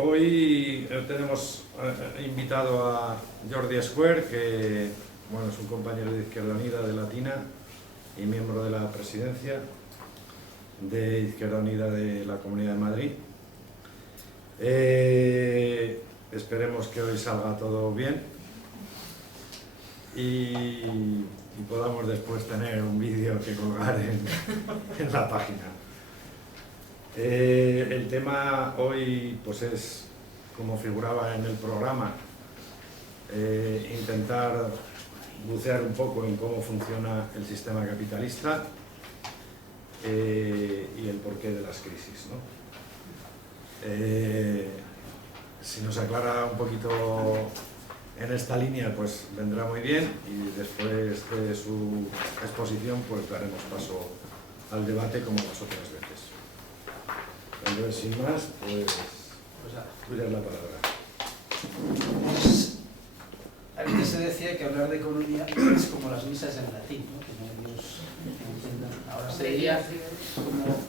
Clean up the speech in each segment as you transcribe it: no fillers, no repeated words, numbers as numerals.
Hoy tenemos invitado a Jordi Square, que bueno, es un compañero de Izquierda Unida de Latina y miembro de la presidencia de Izquierda Unida de la Comunidad de Madrid. Esperemos que hoy salga todo bien y podamos después tener un vídeo que colgar en la página. El tema hoy pues es, como figuraba en el programa, intentar bucear un poco en cómo funciona el sistema capitalista y el porqué de las crisis, ¿no? Si nos aclara un poquito en esta línea, pues vendrá muy bien, y después de su exposición pues daremos paso al debate como las otras veces. Entonces, sin más, pues tú das la palabra. Pues, a veces se decía que hablar de economía es como las misas en latín, ¿no? Que medios entiendan. Ahora se diría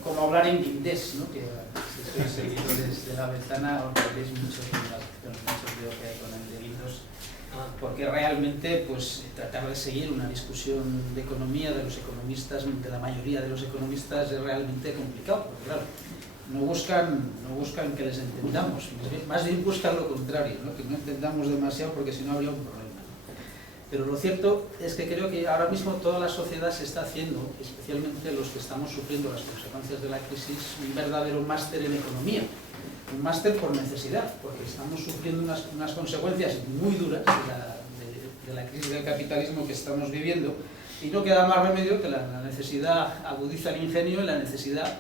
como hablar en guindés, ¿no? Que si sois seguidores de la ventana os veréis mucho con muchos videos que hay con el de Windows, porque realmente pues tratar de seguir una discusión de economía de los economistas, de la mayoría de los economistas, es realmente complicado, porque claro, no buscan que les entendamos, más bien buscan lo contrario, ¿no? Que no entendamos demasiado, porque si no habría un problema. Pero lo cierto es que creo que ahora mismo toda la sociedad se está haciendo, especialmente los que estamos sufriendo las consecuencias de la crisis, un verdadero máster en economía. Un máster por necesidad, porque estamos sufriendo unas consecuencias muy duras de la crisis del capitalismo que estamos viviendo, y no queda más remedio que la necesidad agudiza el ingenio y la necesidad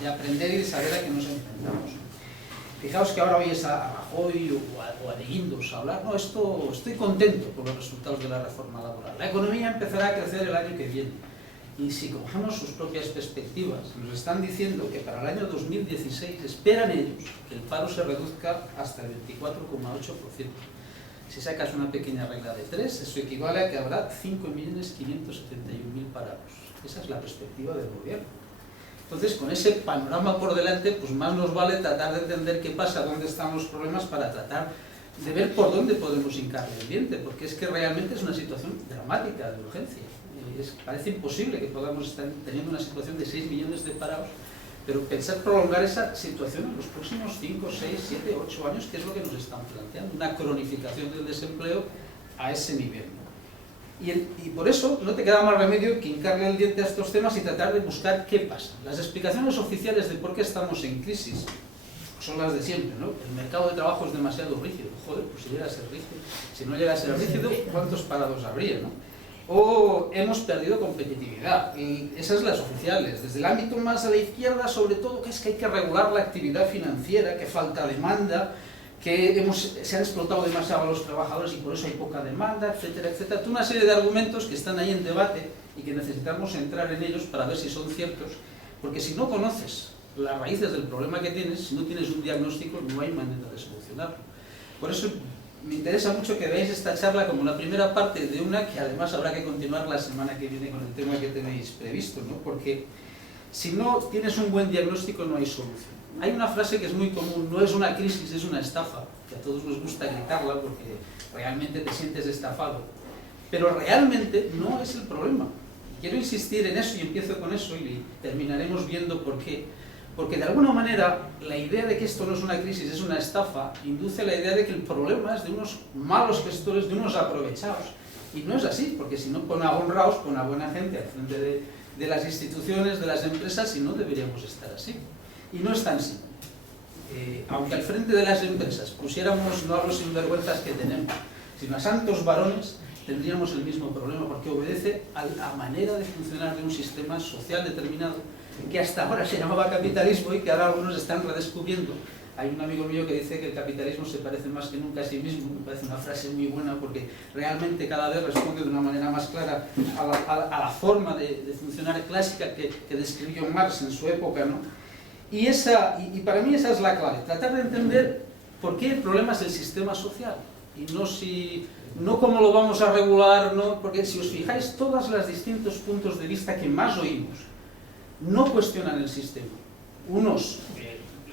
de aprender y de saber a qué nos enfrentamos. Fijaos que ahora oyes a Rajoy o a de Guindos hablar, no, estoy contento por los resultados de la reforma laboral. La economía empezará a crecer el año que viene. Y si cogemos sus propias perspectivas, nos están diciendo que para el año 2016 esperan ellos que el paro se reduzca hasta el 24,8%. Si sacas una pequeña regla de 3, eso equivale a que habrá 5.571.000 parados. Esa es la perspectiva del gobierno. Entonces, con ese panorama por delante, pues más nos vale tratar de entender qué pasa, dónde están los problemas, para tratar de ver por dónde podemos hincarle el diente, porque es que realmente es una situación dramática de urgencia. Parece imposible que podamos estar teniendo una situación de 6 millones de parados, pero pensar prolongar esa situación en los próximos 5, 6, 7, 8 años, que es lo que nos están planteando, una cronificación del desempleo a ese nivel, ¿no? Y por eso no te queda más remedio que hincarle el diente a estos temas y tratar de buscar qué pasa. Las explicaciones oficiales de por qué estamos en crisis son las de siempre, ¿no? El mercado de trabajo es demasiado rígido. Joder, pues si llega a ser rígido. Si no llega a ser rígido, ¿cuántos parados habría, no? O hemos perdido competitividad, y esas las oficiales. Desde el ámbito más a la izquierda, sobre todo, que es que hay que regular la actividad financiera, que falta demanda, que se han explotado demasiado a los trabajadores y por eso hay poca demanda, etcétera, etcétera. Una serie de argumentos que están ahí en debate y que necesitamos entrar en ellos para ver si son ciertos, porque si no conoces las raíces del problema que tienes, si no tienes un diagnóstico, no hay manera de solucionarlo. Por eso me interesa mucho que veáis esta charla como la primera parte de una que además habrá que continuar la semana que viene con el tema que tenéis previsto, ¿no? Porque si no tienes un buen diagnóstico no hay solución. Hay una frase que es muy común: no es una crisis, es una estafa, que a todos nos gusta gritarla porque realmente te sientes estafado, pero realmente no es el problema. Y quiero insistir en eso y empiezo con eso y terminaremos viendo por qué. Porque de alguna manera la idea de que esto no es una crisis, es una estafa, induce la idea de que el problema es de unos malos gestores, de unos aprovechados. Y no es así, porque si no, pon a honrados, pon a buena gente al frente de las instituciones, de las empresas, y no deberíamos estar así. Y no es tan simple. Aunque al frente de las empresas pusiéramos no a los sinvergüenzas que tenemos, sino a santos varones, tendríamos el mismo problema, porque obedece a la manera de funcionar de un sistema social determinado, que hasta ahora se llamaba capitalismo y que ahora algunos están redescubriendo. Hay un amigo mío que dice que el capitalismo se parece más que nunca a sí mismo. Me parece una frase muy buena, porque realmente cada vez responde de una manera más clara a la forma de funcionar clásica que describió Marx en su época, ¿no? Y para mí esa es la clave, tratar de entender por qué el problema es el sistema social y no cómo lo vamos a regular, ¿no? Porque si os fijáis, todos los distintos puntos de vista que más oímos no cuestionan el sistema. Unos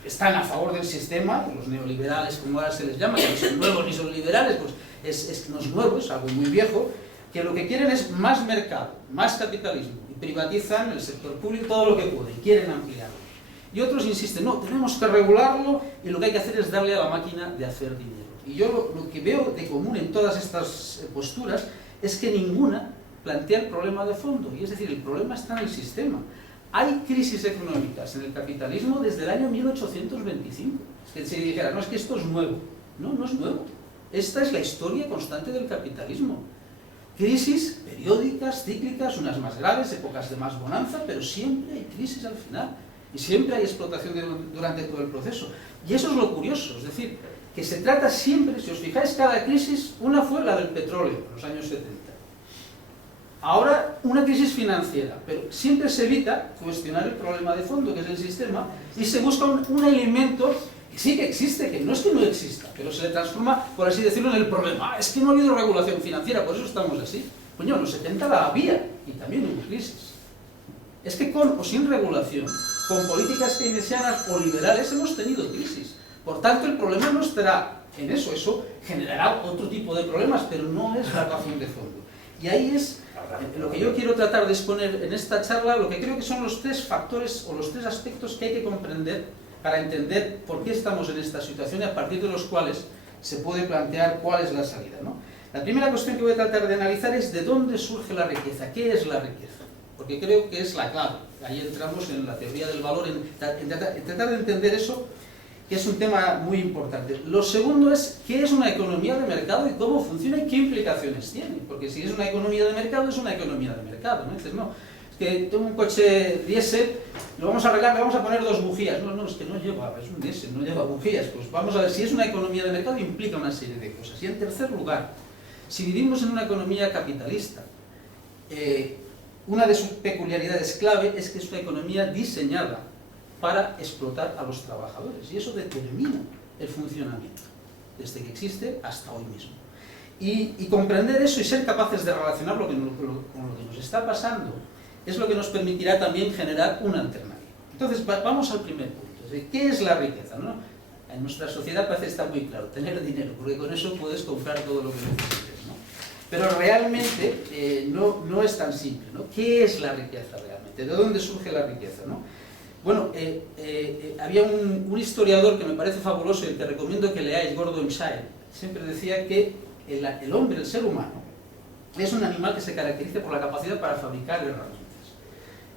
están a favor del sistema, los neoliberales como ahora se les llama, que no son nuevos ni son liberales, pues no es nuevo, es algo muy viejo, que lo que quieren es más mercado, más capitalismo, y privatizan el sector público todo lo que pueden, quieren ampliarlo. Y otros insisten, no, tenemos que regularlo y lo que hay que hacer es darle a la máquina de hacer dinero. Y yo lo que veo de común en todas estas posturas es que ninguna plantea el problema de fondo, y es decir, el problema está en el sistema. Hay crisis económicas en el capitalismo desde el año 1825. Es que si dijera, no, es que esto es nuevo. No, no es nuevo. Esta es la historia constante del capitalismo. Crisis periódicas, cíclicas, unas más graves, épocas de más bonanza, pero siempre hay crisis al final. Y siempre hay explotación durante todo el proceso. Y eso es lo curioso, es decir, que se trata siempre, si os fijáis, cada crisis, una fue la del petróleo, en los años 70. Ahora, una crisis financiera, pero siempre se evita cuestionar el problema de fondo, que es el sistema, y se busca un elemento que sí que existe, que no es que no exista, pero se le transforma, por así decirlo, en el problema. Es que no ha habido regulación financiera, por eso estamos así. Coño, en los 70 la había, y también hubo crisis. Es que con o sin regulación, con políticas keynesianas o liberales, hemos tenido crisis. Por tanto, el problema no estará en eso. Eso generará otro tipo de problemas, pero no es la razón de fondo. Y ahí es lo que yo quiero tratar de exponer en esta charla, lo que creo que son los tres factores o los tres aspectos que hay que comprender para entender por qué estamos en esta situación y a partir de los cuales se puede plantear cuál es la salida, ¿no? La primera cuestión que voy a tratar de analizar es de dónde surge la riqueza, qué es la riqueza, porque creo que es la clave. Ahí entramos en la teoría del valor, en tratar de entender eso, que es un tema muy importante. Lo segundo es qué es una economía de mercado y cómo funciona y qué implicaciones tiene, porque si es una economía de mercado, es una economía de mercado, ¿no? Dices, no, es que tengo un coche diésel, lo vamos a arreglar, le vamos a poner 2 bujías. No, no, es que no lleva, es un diésel, no lleva bujías. Pues vamos a ver, si es una economía de mercado implica una serie de cosas. Y en tercer lugar, si vivimos en una economía capitalista, una de sus peculiaridades clave es que es una economía diseñada para explotar a los trabajadores, y eso determina el funcionamiento, desde que existe hasta hoy mismo. Y comprender eso y ser capaces de relacionarlo con lo que nos está pasando es lo que nos permitirá también generar una alternativa. Entonces, vamos al primer punto, es decir, ¿qué es la riqueza, ¿no? En nuestra sociedad parece estar muy claro, tener dinero, porque con eso puedes comprar todo lo que necesites, ¿no? Pero realmente no es tan simple, ¿no? ¿Qué es la riqueza realmente? ¿De dónde surge la riqueza, ¿no? Bueno, había un historiador que me parece fabuloso y el que recomiendo que leáis, Gordon Shire, siempre decía que el hombre, el ser humano, es un animal que se caracteriza por la capacidad para fabricar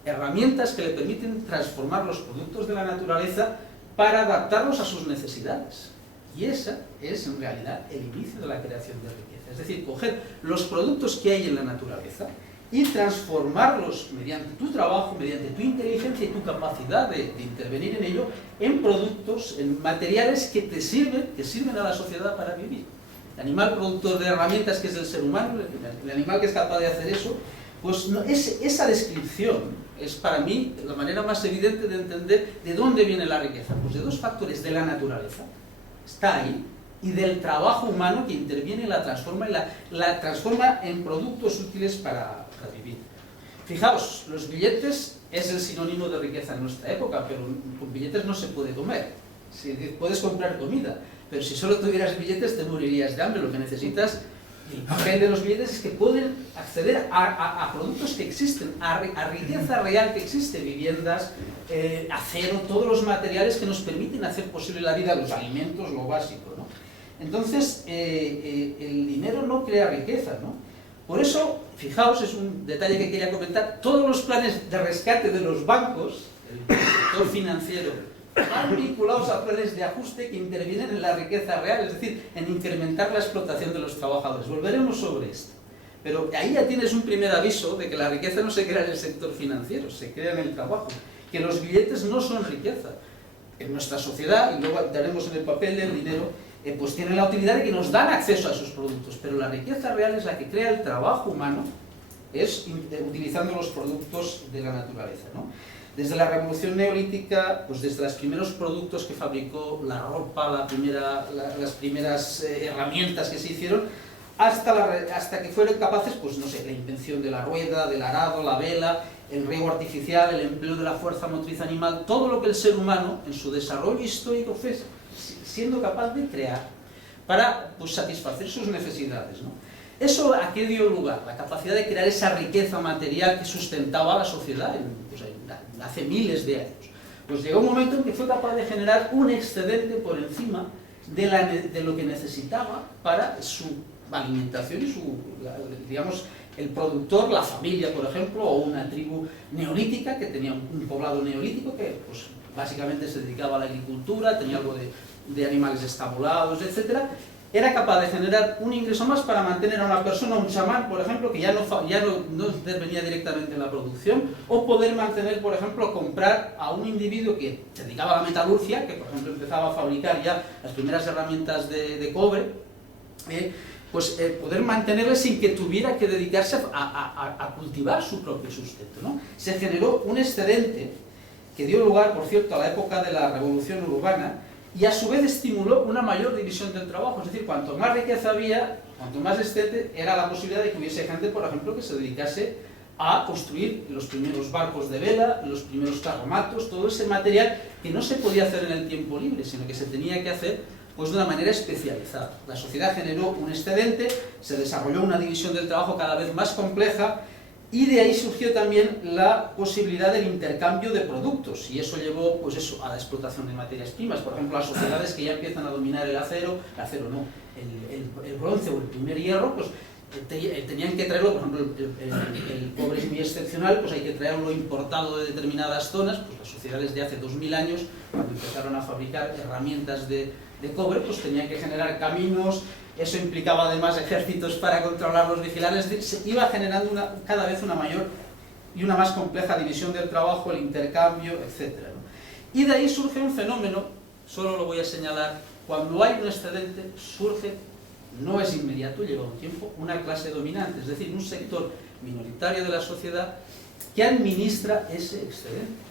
herramientas que le permiten transformar los productos de la naturaleza para adaptarlos a sus necesidades. Y esa es en realidad el inicio de la creación de riqueza, es decir, coger los productos que hay en la naturaleza y transformarlos mediante tu trabajo, mediante tu inteligencia y tu capacidad de intervenir en ello, en productos, en materiales que te sirven a la sociedad para vivir. El animal productor de herramientas que es el ser humano, el animal que es capaz de hacer eso, pues no, esa descripción es para mí la manera más evidente de entender de dónde viene la riqueza. Pues de dos factores, de la naturaleza, está ahí, y del trabajo humano que interviene y la transforma, la transforma en productos útiles para vivir. Fijaos, los billetes es el sinónimo de riqueza en nuestra época, pero con billetes no se puede comer. Puedes comprar comida, pero si solo tuvieras billetes te morirías de hambre. Lo que necesitas, el papel de los billetes, es que pueden acceder a productos que existen, a riqueza real que existe, viviendas, acero, todos los materiales que nos permiten hacer posible la vida, los alimentos, lo básico, ¿no? Entonces, el dinero no crea riqueza, ¿no? Por eso, fijaos, es un detalle que quería comentar, todos los planes de rescate de los bancos, el sector financiero, van vinculados a planes de ajuste que intervienen en la riqueza real, es decir, en incrementar la explotación de los trabajadores. Volveremos sobre esto. Pero ahí ya tienes un primer aviso de que la riqueza no se crea en el sector financiero, se crea en el trabajo, que los billetes no son riqueza. En nuestra sociedad, y luego daremos en el papel del dinero, pues tienen la utilidad de que nos dan acceso a esos productos, pero la riqueza real es la que crea el trabajo humano, es utilizando los productos de la naturaleza, ¿no? Desde la revolución neolítica, pues desde los primeros productos que fabricó la ropa, las primeras herramientas que se hicieron, hasta que fueron capaces, pues no sé, la invención de la rueda, del arado, la vela, el riego artificial, el empleo de la fuerza motriz animal, todo lo que el ser humano en su desarrollo histórico fue siendo capaz de crear para pues, satisfacer sus necesidades, ¿no? ¿Eso a qué dio lugar? La capacidad de crear esa riqueza material que sustentaba a la sociedad hace miles de años. Pues llegó un momento en que fue capaz de generar un excedente por encima de lo que necesitaba para su alimentación y digamos, el productor, la familia, por ejemplo, o una tribu neolítica que tenía un poblado neolítico que pues, básicamente se dedicaba a la agricultura, tenía algo de animales estabulados, etcétera. Era capaz de generar un ingreso más para mantener a una persona, un chamán, por ejemplo, que ya no intervenía directamente en la producción, o poder mantener, por ejemplo, comprar a un individuo que se dedicaba a la metalurgia, que por ejemplo empezaba a fabricar ya las primeras herramientas de cobre, poder mantenerle sin que tuviera que dedicarse a cultivar su propio sustento, ¿no? Se generó un excedente que dio lugar, por cierto, a la época de la revolución urbana, y a su vez estimuló una mayor división del trabajo, es decir, cuanto más riqueza había, cuanto más excedente, era la posibilidad de que hubiese gente, por ejemplo, que se dedicase a construir los primeros barcos de vela, los primeros carromatos, todo ese material que no se podía hacer en el tiempo libre, sino que se tenía que hacer pues, de una manera especializada. La sociedad generó un excedente, se desarrolló una división del trabajo cada vez más compleja, y de ahí surgió también la posibilidad del intercambio de productos, y eso llevó pues a la explotación de materias primas. Por ejemplo, las sociedades que ya empiezan a dominar el acero no, el bronce o el primer hierro, pues tenían que traerlo, por ejemplo, el cobre es muy excepcional, pues hay que traerlo importado de determinadas zonas. Pues las sociedades de hace 2000 años, cuando empezaron a fabricar herramientas de cobre, pues tenían que generar caminos. Eso implicaba además ejércitos para controlarlos, vigilarles, se iba generando cada vez una mayor y una más compleja división del trabajo, el intercambio, etc., ¿no? Y de ahí surge un fenómeno, solo lo voy a señalar, cuando hay un excedente surge, no es inmediato, lleva un tiempo, una clase dominante, es decir, un sector minoritario de la sociedad que administra ese excedente.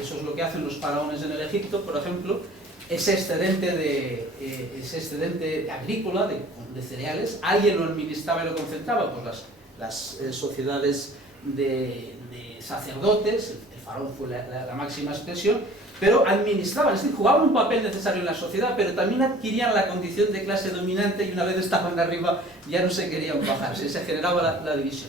Eso es lo que hacen los faraones en el Egipto, por ejemplo. Ese excedente agrícola de cereales, alguien lo administraba y lo concentraba, pues las sociedades de sacerdotes, el faraón fue la máxima expresión, pero administraban, es decir, jugaban un papel necesario en la sociedad, pero también adquirían la condición de clase dominante, y una vez estaban arriba ya no se querían bajarse, se generaba la división.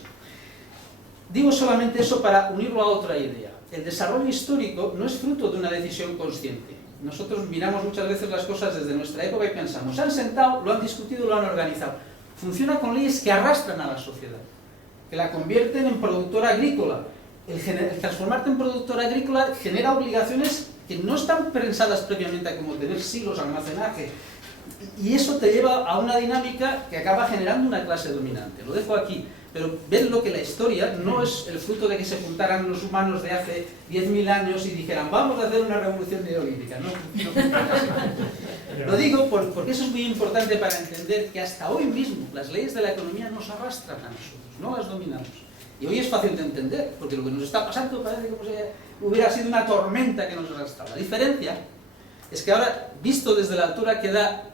Digo solamente eso para unirlo a otra idea. El desarrollo histórico no es fruto de una decisión consciente. Nosotros miramos muchas veces las cosas desde nuestra época y pensamos, se han sentado, lo han discutido, lo han organizado. Funciona con leyes que arrastran a la sociedad, que la convierten en productora agrícola. El transformarte en productora agrícola genera obligaciones que no están pensadas previamente a como tener silos, almacenaje, y eso te lleva a una dinámica que acaba generando una clase dominante. Lo dejo aquí, pero ven lo que la historia no es el fruto de que se juntaran los humanos de hace 10.000 años y dijeran vamos a hacer una revolución neolítica. No funciona así. Lo digo porque eso es muy importante para entender que hasta hoy mismo las leyes de la economía nos arrastran a nosotros, no las dominamos. Y hoy es fácil de entender, porque lo que nos está pasando parece como si hubiera sido una tormenta que nos arrastraba. La diferencia es que ahora, visto desde la altura que da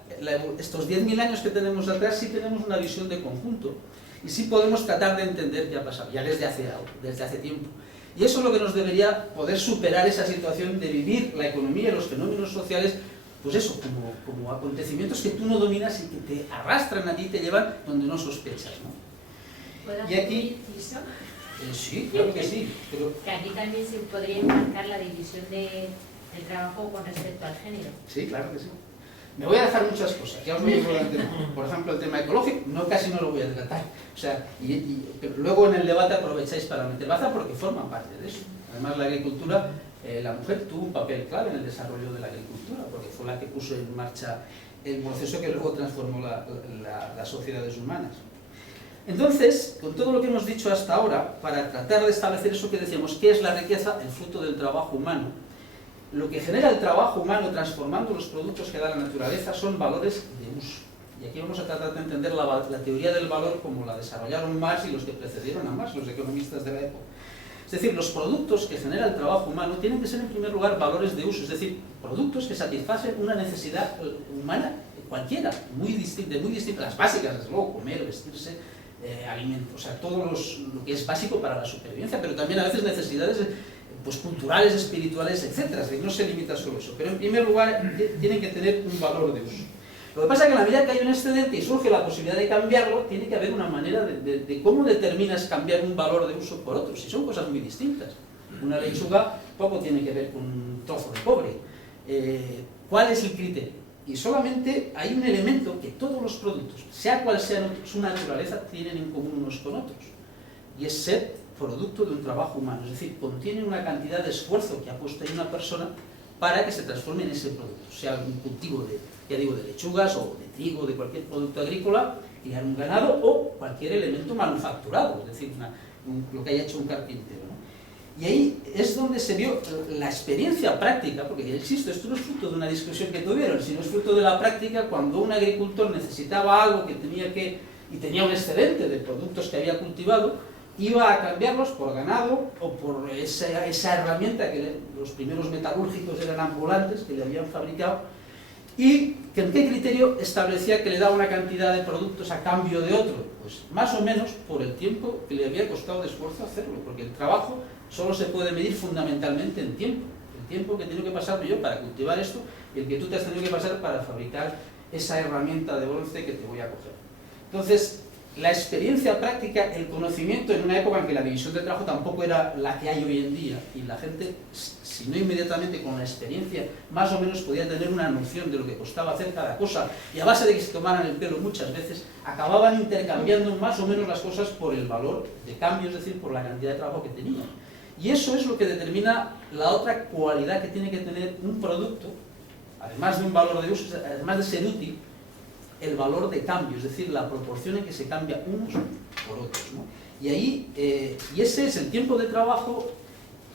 estos 10.000 años que tenemos atrás, sí tenemos una visión de conjunto y sí podemos tratar de entender qué ha pasado, ya desde hace tiempo. Y eso es lo que nos debería poder superar esa situación de vivir la economía y los fenómenos sociales, pues eso, como acontecimientos que tú no dominas y que te arrastran a ti y te llevan donde no sospechas, ¿no? ¿Puedo Y aquí, hacer un inciso? sí, claro que sí. Pero... Que aquí también se podría enmarcar la división del trabajo con respecto al género. Sí, claro que sí. Me voy a dejar muchas cosas, ya os lo digo delante. Por ejemplo, el tema ecológico, casi no lo voy a tratar. O sea, pero luego en el debate aprovecháis para meter baza porque forman parte de eso. Además, la agricultura, la mujer tuvo un papel clave en el desarrollo de la agricultura, porque fue la que puso en marcha el proceso que luego transformó las sociedades humanas. Entonces, con todo lo que hemos dicho hasta ahora, para tratar de establecer eso que decíamos, ¿qué es la riqueza? El fruto del trabajo humano. Lo que genera el trabajo humano transformando los productos que da la naturaleza son valores de uso. Y aquí vamos a tratar de entender la teoría del valor como la desarrollaron Marx y los que precedieron a Marx, los economistas de la época. Es decir, los productos que genera el trabajo humano tienen que ser en primer lugar valores de uso, es decir, productos que satisfacen una necesidad humana cualquiera, muy distinta, las básicas, desde luego, comer, vestirse, alimentos, o sea, todo lo que es básico para la supervivencia, pero también a veces necesidades pues, culturales, espirituales, etc. No se limita solo eso, pero en primer lugar tienen que tener un valor de uso. Lo que pasa es que en la medida que hay un excedente y surge la posibilidad de cambiarlo, tiene que haber una manera de cómo determinas cambiar un valor de uso por otro, si son cosas muy distintas. Una lechuga poco tiene que ver con un trozo de cobre. ¿Cuál es el criterio? Y solamente hay un elemento que todos los productos, sea cual sea su naturaleza, tienen en común unos con otros, y es ser producto de un trabajo humano, es decir, contiene una cantidad de esfuerzo que ha puesto ahí una persona para que se transforme en ese producto, sea un cultivo de, ya digo, de lechugas o de trigo, de cualquier producto agrícola, criar un ganado o cualquier elemento manufacturado, es decir, lo que haya hecho un carpintero, ¿no? Y ahí es donde se vio la experiencia práctica, porque insisto, esto no es fruto de una discusión que tuvieron, sino es fruto de la práctica cuando un agricultor necesitaba algo que y tenía un excedente de productos que había cultivado, iba a cambiarlos por ganado o por esa herramienta que los primeros metalúrgicos eran ambulantes, que le habían fabricado, y que en qué criterio establecía que le daba una cantidad de productos a cambio de otro, pues más o menos por el tiempo que le había costado de esfuerzo hacerlo, porque el trabajo solo se puede medir fundamentalmente en tiempo, el tiempo que tengo que pasar yo para cultivar esto y el que tú te has tenido que pasar para fabricar esa herramienta de bronce que te voy a coger. Entonces, la experiencia práctica, el conocimiento en una época en que la división de trabajo tampoco era la que hay hoy en día y la gente, si no inmediatamente con la experiencia, más o menos podía tener una noción de lo que costaba hacer cada cosa y a base de que se tomaran el pelo muchas veces, acababan intercambiando más o menos las cosas por el valor de cambio, es decir, por la cantidad de trabajo que tenían. Y eso es lo que determina la otra cualidad que tiene que tener un producto, además de un valor de uso, además de ser útil, el valor de cambio, es decir, la proporción en que se cambia unos por otros, ¿no? Y ahí, y ese es el tiempo de trabajo,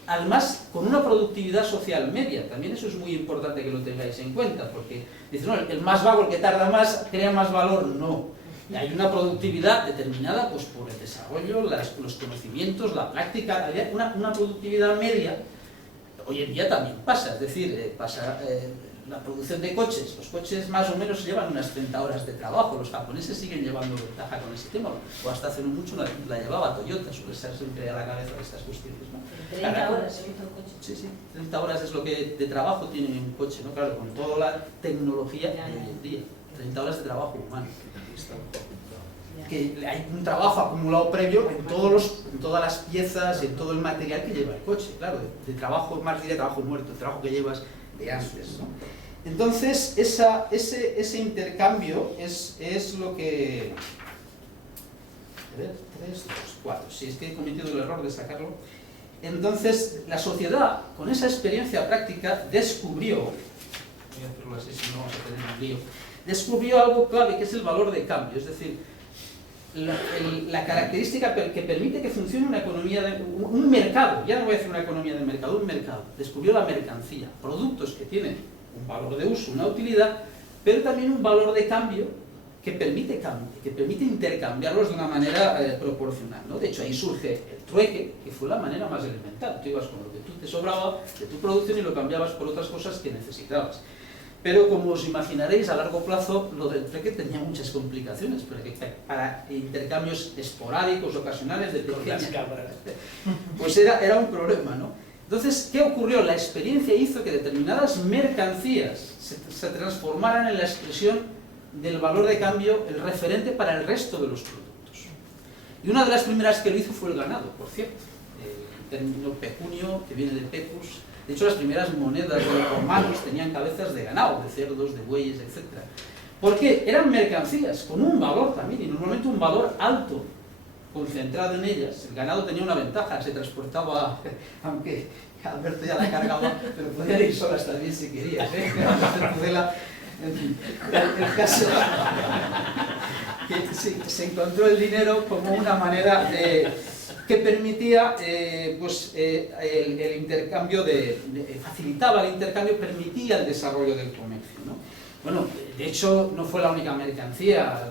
además con una productividad social media. También eso es muy importante que lo tengáis en cuenta, porque dicen, no, el más vago, el que tarda más, crea más valor. No. Y hay una productividad determinada pues, por el desarrollo, los conocimientos, la práctica, una productividad media. Hoy en día también pasa, es decir, la producción de coches, los coches más o menos llevan unas 30 horas de trabajo, los japoneses siguen llevando ventaja con ese tema, o hasta hace no mucho la llevaba Toyota, suele ser siempre a la cabeza de estas cuestiones, ¿no? 30 horas se hizo el coche. Sí, sí, 30 horas es lo que de trabajo tiene un coche, ¿no? Claro, con toda la tecnología de hoy en día, 30 horas de trabajo humano. Que hay un trabajo acumulado previo en todas las piezas, en todo el material que lleva el coche, claro, de trabajo, más diría trabajo muerto, el trabajo que llevas de antes, ¿no? Entonces, ese intercambio es lo que... A ver, 3, 2, 4, si es que he cometido el error de sacarlo. Entonces, la sociedad, con esa experiencia práctica, descubrió, voy a hacerlo así, si no vamos a tener un lío, descubrió algo clave, que es el valor de cambio, es decir, la característica que permite que funcione una economía, un mercado, ya no voy a decir una economía de mercado, un mercado, descubrió la mercancía, productos que tienen un valor de uso, una utilidad, pero también un valor de cambio que permite intercambiarlos de una manera proporcional, ¿no? De hecho, ahí surge el trueque, que fue la manera más elemental. Tú ibas con lo que tú te sobraba de tu producción y lo cambiabas por otras cosas que necesitabas. Pero como os imaginaréis, a largo plazo lo del trueque tenía muchas complicaciones, porque para intercambios esporádicos, ocasionales, de pequeña, pues era un problema, ¿no? Entonces, ¿qué ocurrió? La experiencia hizo que determinadas mercancías se transformaran en la expresión del valor de cambio, el referente para el resto de los productos. Y una de las primeras que lo hizo fue el ganado, por cierto. El término pecunio, que viene de pecus. De hecho, las primeras monedas de los romanos tenían cabezas de ganado, de cerdos, de bueyes, etc. Porque eran mercancías con un valor también, y normalmente un valor alto, concentrado en ellas. El ganado tenía una ventaja, se transportaba, aunque Alberto ya la cargaba, pero podía ir solas también si querías, ¿eh? En fin, el caso que sí, se encontró el dinero como una manera que permitía el intercambio, facilitaba el intercambio, permitía el desarrollo del comercio, ¿no? Bueno, de hecho no fue la única mercancía,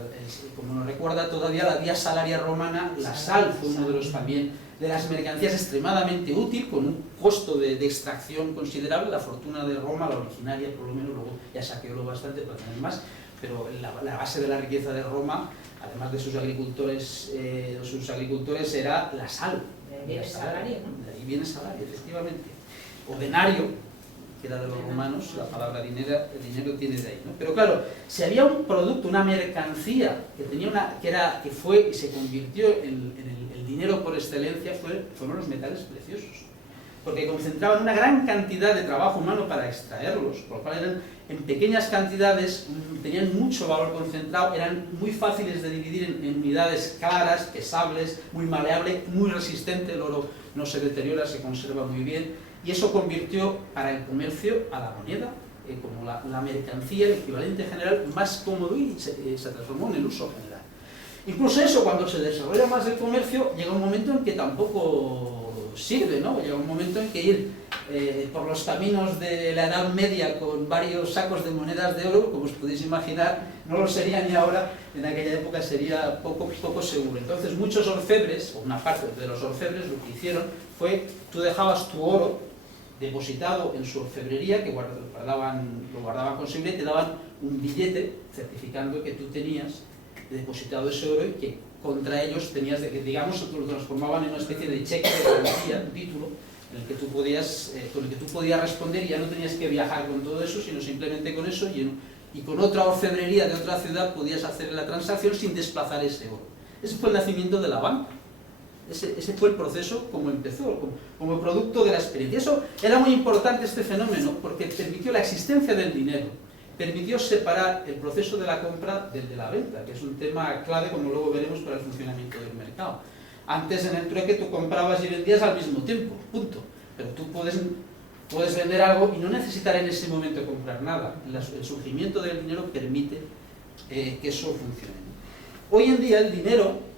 como nos recuerda todavía la vía salaria romana, la sal fue uno de los también de las mercancías extremadamente útil, con un costo de extracción considerable. La fortuna de Roma, la originaria por lo menos, luego ya saqueó bastante para tener más, pero la base de la riqueza de Roma, además de sus agricultores, era la sal. Viene salario, ¿no? De ahí viene salario, efectivamente. O denario, que era de los romanos, la palabra dinero tiene de ahí, ¿no? Pero claro, si había un producto, una mercancía que fue y se convirtió en el dinero por excelencia, fueron los metales preciosos, porque concentraban una gran cantidad de trabajo humano para extraerlos, por lo cual eran en pequeñas cantidades, tenían mucho valor concentrado, eran muy fáciles de dividir en unidades claras, pesables, muy maleable, muy resistente, el oro no se deteriora, se conserva muy bien, y eso convirtió para el comercio a la moneda como la mercancía, el equivalente general más cómodo, y se transformó en el uso general. Incluso eso, cuando se desarrolla más el comercio, llega un momento en que tampoco sirve, ¿no? Llega un momento en que ir por los caminos de la Edad Media con varios sacos de monedas de oro, como os podéis imaginar, no lo sería ni ahora, en aquella época sería poco seguro. Entonces muchos orfebres, o una parte de los orfebres, lo que hicieron fue, tú dejabas tu oro depositado en su orfebrería, que lo guardaban consigo, y te daban un billete certificando que tú tenías depositado ese oro y que contra ellos tenías, digamos, lo transformaban en una especie de cheque de garantía, un título, en el que tú podías, con el que tú podías responder, y ya no tenías que viajar con todo eso, sino simplemente con eso, y con otra orfebrería de otra ciudad podías hacer la transacción sin desplazar ese oro. Ese fue el nacimiento de la banca. Ese fue el proceso como empezó, como producto de la experiencia. Eso era muy importante, este fenómeno, porque permitió la existencia del dinero, permitió separar el proceso de la compra del de la venta, que es un tema clave, como luego veremos, para el funcionamiento del mercado. Antes, en el trueque, tú comprabas y vendías al mismo tiempo, punto. Pero tú puedes vender algo y no necesitar en ese momento comprar nada. El surgimiento del dinero permite que eso funcione. Hoy en día el dinero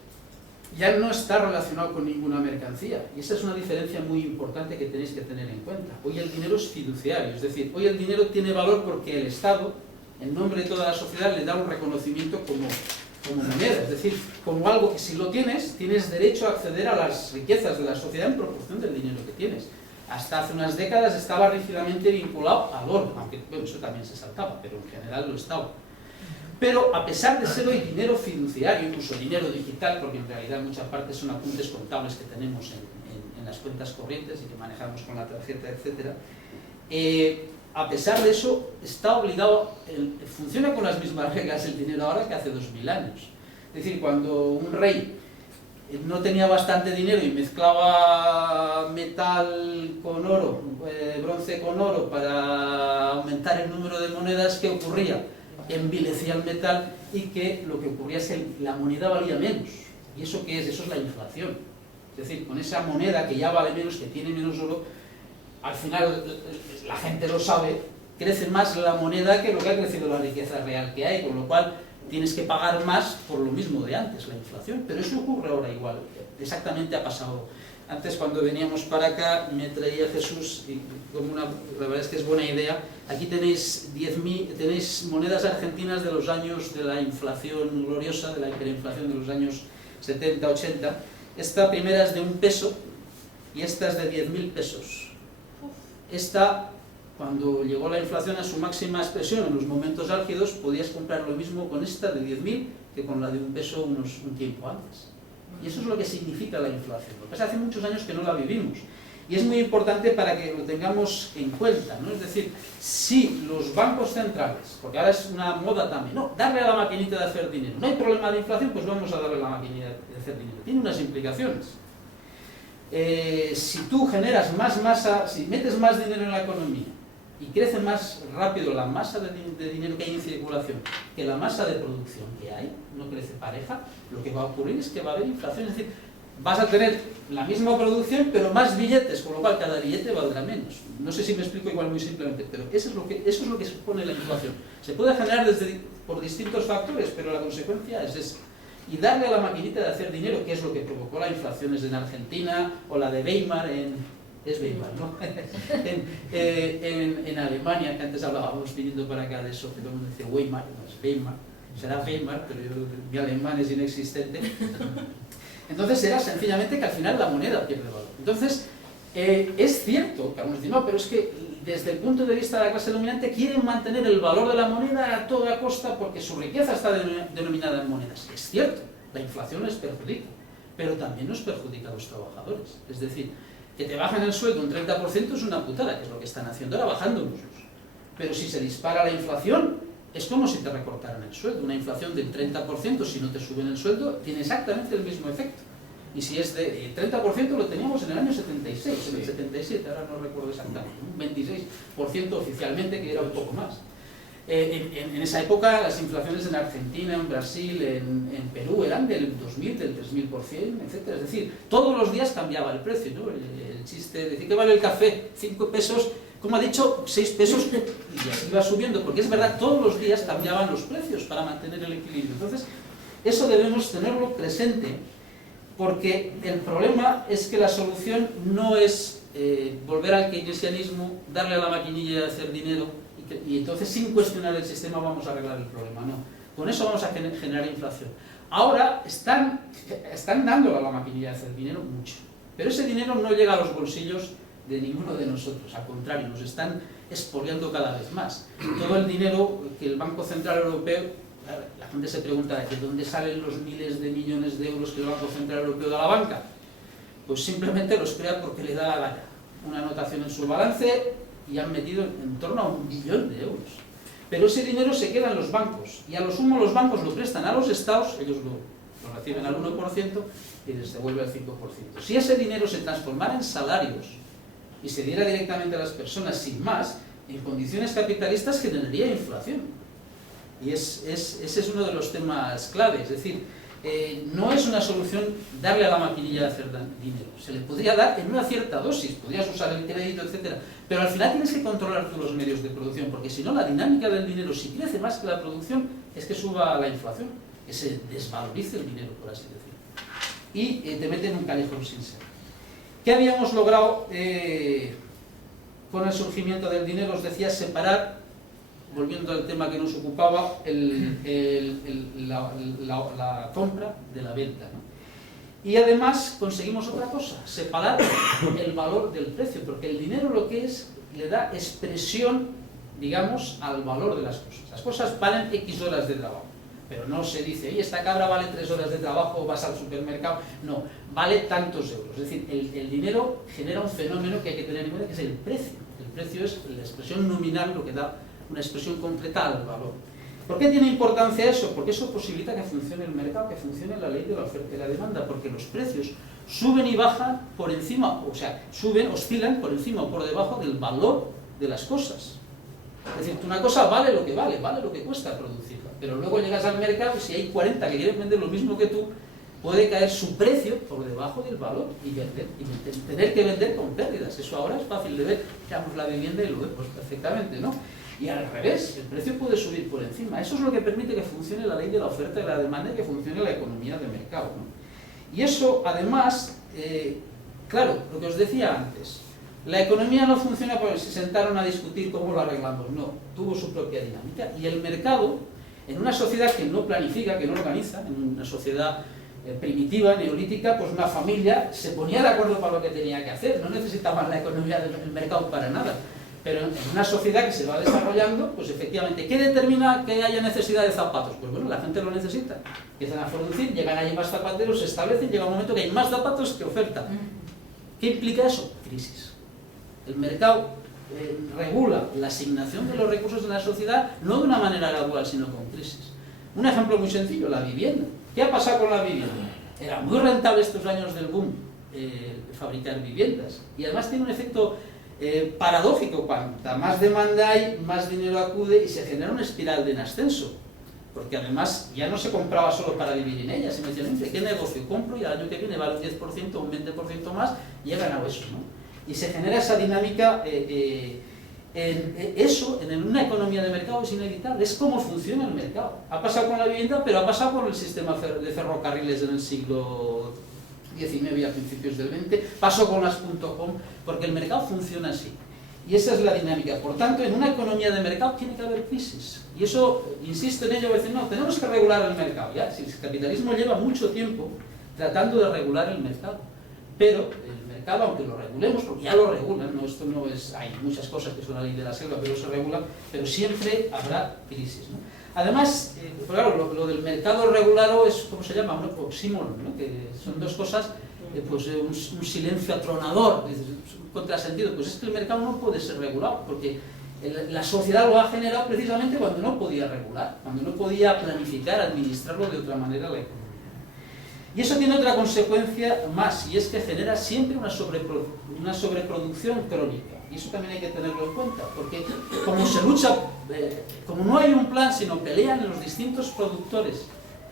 ya no está relacionado con ninguna mercancía, y esa es una diferencia muy importante que tenéis que tener en cuenta. Hoy el dinero es fiduciario, es decir, hoy el dinero tiene valor porque el Estado, en nombre de toda la sociedad, le da un reconocimiento como moneda, es decir, como algo que si lo tienes derecho a acceder a las riquezas de la sociedad en proporción del dinero que tienes. Hasta hace unas décadas estaba rígidamente vinculado al oro, aunque bueno, eso también se saltaba, pero en general lo estaba. Pero a pesar de ser hoy dinero fiduciario, incluso dinero digital, porque en realidad en muchas partes son apuntes contables que tenemos en las cuentas corrientes y que manejamos con la tarjeta, etc., a pesar de eso, está obligado, funciona con las mismas reglas el dinero ahora que hace 2000 años. Es decir, cuando un rey no tenía bastante dinero y mezclaba metal con oro, bronce con oro para aumentar el número de monedas, ¿qué ocurría? Envilecía el metal, y que lo que ocurría es que la moneda valía menos. ¿Y eso qué es? Eso es la inflación. Es decir, con esa moneda que ya vale menos, que tiene menos oro, al final la gente lo sabe, crece más la moneda que lo que ha crecido la riqueza real que hay, con lo cual tienes que pagar más por lo mismo de antes, la inflación. Pero eso ocurre ahora igual, exactamente ha pasado. Antes, cuando veníamos para acá, me traía Jesús, y la verdad es que es buena idea. Aquí tenéis tenéis monedas argentinas de los años de la inflación gloriosa, de la hiperinflación de los años 70, 80. Esta primera es de 1 peso y esta es de 10.000 pesos. Esta, cuando llegó la inflación a su máxima expresión, en los momentos álgidos, podías comprar lo mismo con esta de 10.000 que con la de 1 peso un tiempo antes. Y eso es lo que significa la inflación. Lo que pasa, hace muchos años que no la vivimos. Y es muy importante para que lo tengamos en cuenta, ¿no? Es decir, si los bancos centrales, porque ahora es una moda también, no, darle a la maquinita de hacer dinero. No hay problema de inflación, pues vamos a darle a la maquinita de hacer dinero. Tiene unas implicaciones. Si tú generas más masa, si metes más dinero en la economía y crece más rápido la masa de dinero que hay en circulación que la masa de producción que hay, no crece pareja, lo que va a ocurrir es que va a haber inflación. Es decir, vas a tener la misma producción pero más billetes, con lo cual cada billete valdrá menos. No sé si me explico igual muy simplemente, pero eso es lo que supone la inflación. Se puede generar por distintos factores, pero la consecuencia es esa. Y darle a la maquinita de hacer dinero, que es lo que provocó las inflaciones en Argentina, o la de Weimar es Weimar, ¿no? en Alemania, que antes hablábamos viniendo para acá de eso, que todo el mundo dice Weimar, no es Weimar, será Weimar, pero mi alemán es inexistente. Entonces era sencillamente que al final la moneda pierde valor. Entonces, es cierto que algunos dicen, no, pero es que desde el punto de vista de la clase dominante, quieren mantener el valor de la moneda a toda costa porque su riqueza está denominada en monedas. Es cierto, la inflación les perjudica, pero también nos perjudica a los trabajadores. Es decir, que te bajen el sueldo un 30% es una putada, que es lo que están haciendo ahora, bajándonos. Pero si se dispara la inflación, es como si te recortaran el sueldo. Una inflación del 30%, si no te suben el sueldo, tiene exactamente el mismo efecto. Y si es de 30% lo teníamos en el año 76, en el 77, ahora no recuerdo exactamente, un 26% oficialmente, que era un poco más. En esa época las inflaciones en Argentina, en Brasil, en Perú eran del 2000, del 3000%, etc. Es decir, todos los días cambiaba el precio, ¿no? El chiste de decir que vale el café, 5 pesos, como ha dicho, 6 pesos, y así iba subiendo, porque es verdad, todos los días cambiaban los precios para mantener el equilibrio. Entonces, eso debemos tenerlo presente, porque el problema es que la solución no es volver al keynesianismo, darle a la maquinilla de hacer dinero, y entonces sin cuestionar el sistema vamos a arreglar el problema. No, con eso vamos a generar inflación. Ahora están dándole a la maquinilla de hacer dinero mucho, pero ese dinero no llega a los bolsillos de ninguno de nosotros, al contrario, nos están expoliando cada vez más. Todo el dinero que el Banco Central Europeo, la gente se pregunta de dónde salen los miles de millones de euros que el Banco Central Europeo da a la banca. Pues simplemente los crea porque le da la gana. Una anotación en su balance y han metido en torno a 1 billón de euros. Pero ese dinero se queda en los bancos, y a lo sumo los bancos lo prestan a los estados, ellos lo reciben al 1% y les devuelve al 5%. Si ese dinero se transformara en salarios y se diera directamente a las personas sin más, en condiciones capitalistas generaría inflación. Y ese es uno de los temas clave, es decir, no es una solución darle a la maquinilla de hacer dinero. Se le podría dar en una cierta dosis, podrías usar el crédito, etc. Pero al final tienes que controlar tú los medios de producción, porque si no, la dinámica del dinero, si crece más que la producción, es que suba la inflación, que se desvalorice el dinero, por así decirlo. Y te mete en un callejón sin salida. ¿Qué habíamos logrado con el surgimiento del dinero? Os decía, separar, volviendo al tema que nos ocupaba, la compra de la venta, ¿no? Y además conseguimos otra cosa, separar el valor del precio, porque el dinero lo que es, le da expresión, digamos, al valor de las cosas. Las cosas valen X horas de trabajo, pero no se dice, oye, esta cabra vale 3 horas de trabajo, vas al supermercado. No, vale tantos euros. Es decir, el dinero genera un fenómeno que hay que tener en cuenta, que es el precio. El precio es la expresión nominal, lo que da una expresión completa al valor. ¿Por qué tiene importancia eso? Porque eso posibilita que funcione el mercado, que funcione la ley de la oferta y la demanda, porque los precios suben y bajan por encima, o sea, oscilan por encima o por debajo del valor de las cosas. Es decir, una cosa vale lo que vale lo que cuesta producirla, pero luego llegas al mercado y si hay 40 que quieren vender lo mismo que tú, puede caer su precio por debajo del valor y tener que vender con pérdidas. Eso ahora es fácil de ver, echamos la vivienda y lo vemos perfectamente, ¿no? Y al revés, el precio puede subir por encima. Eso es lo que permite que funcione la ley de la oferta y la demanda y que funcione la economía de mercado, ¿no? Y eso, además, claro, lo que os decía antes, la economía no funciona porque se sentaron a discutir cómo lo arreglamos, no, tuvo su propia dinámica. Y el mercado, en una sociedad que no planifica, que no organiza, en una sociedad primitiva, neolítica, pues una familia se ponía de acuerdo para lo que tenía que hacer, no necesitaban la economía del mercado para nada. Pero en una sociedad que se va desarrollando, pues efectivamente, ¿qué determina que haya necesidad de zapatos? Pues bueno, la gente lo necesita. Empiezan a producir, llegan allí más zapateros, se establecen, llega un momento que hay más zapatos que oferta. ¿Qué implica eso? Crisis. El mercado regula la asignación de los recursos de la sociedad no de una manera gradual, sino con crisis. Un ejemplo muy sencillo, la vivienda. ¿Qué ha pasado con la vivienda? Era muy rentable estos años del boom fabricar viviendas. Y además tiene un efecto paradójico, cuanta más demanda hay, más dinero acude y se genera una espiral en ascenso, porque además ya no se compraba solo para vivir en ella, sino decían, ¿qué negocio compro? Y al año que viene vale un 10% o un 20% más y he ganado eso, ¿no? Y se genera esa dinámica, eso en una economía de mercado es inevitable, es como funciona el mercado. Ha pasado con la vivienda, pero ha pasado con el sistema de ferrocarriles en el siglo XIX y a principios del XX, pasó con las .com, porque el mercado funciona así. Y esa es la dinámica. Por tanto, en una economía de mercado tiene que haber crisis. Y eso, insisto en ello, a veces no, tenemos que regular el mercado. ¿Ya? Si el capitalismo lleva mucho tiempo tratando de regular el mercado, Pero el mercado, aunque lo regulemos, porque ya lo regulan, ¿no? Esto no es, hay muchas cosas que son la ley de la selva, pero se regula, pero siempre habrá crisis, ¿no? Además, claro, lo del mercado regulado es, ¿cómo se llama? Un oxímoron, ¿no? Que son dos cosas, pues un silencio atronador, un contrasentido. Pues es que el mercado no puede ser regulado, porque la sociedad lo ha generado precisamente cuando no podía regular, cuando no podía planificar, administrarlo de otra manera la economía. Y eso tiene otra consecuencia más, y es que genera siempre una sobreproducción crónica. Y eso también hay que tenerlo en cuenta, porque como se lucha, como no hay un plan, sino pelean los distintos productores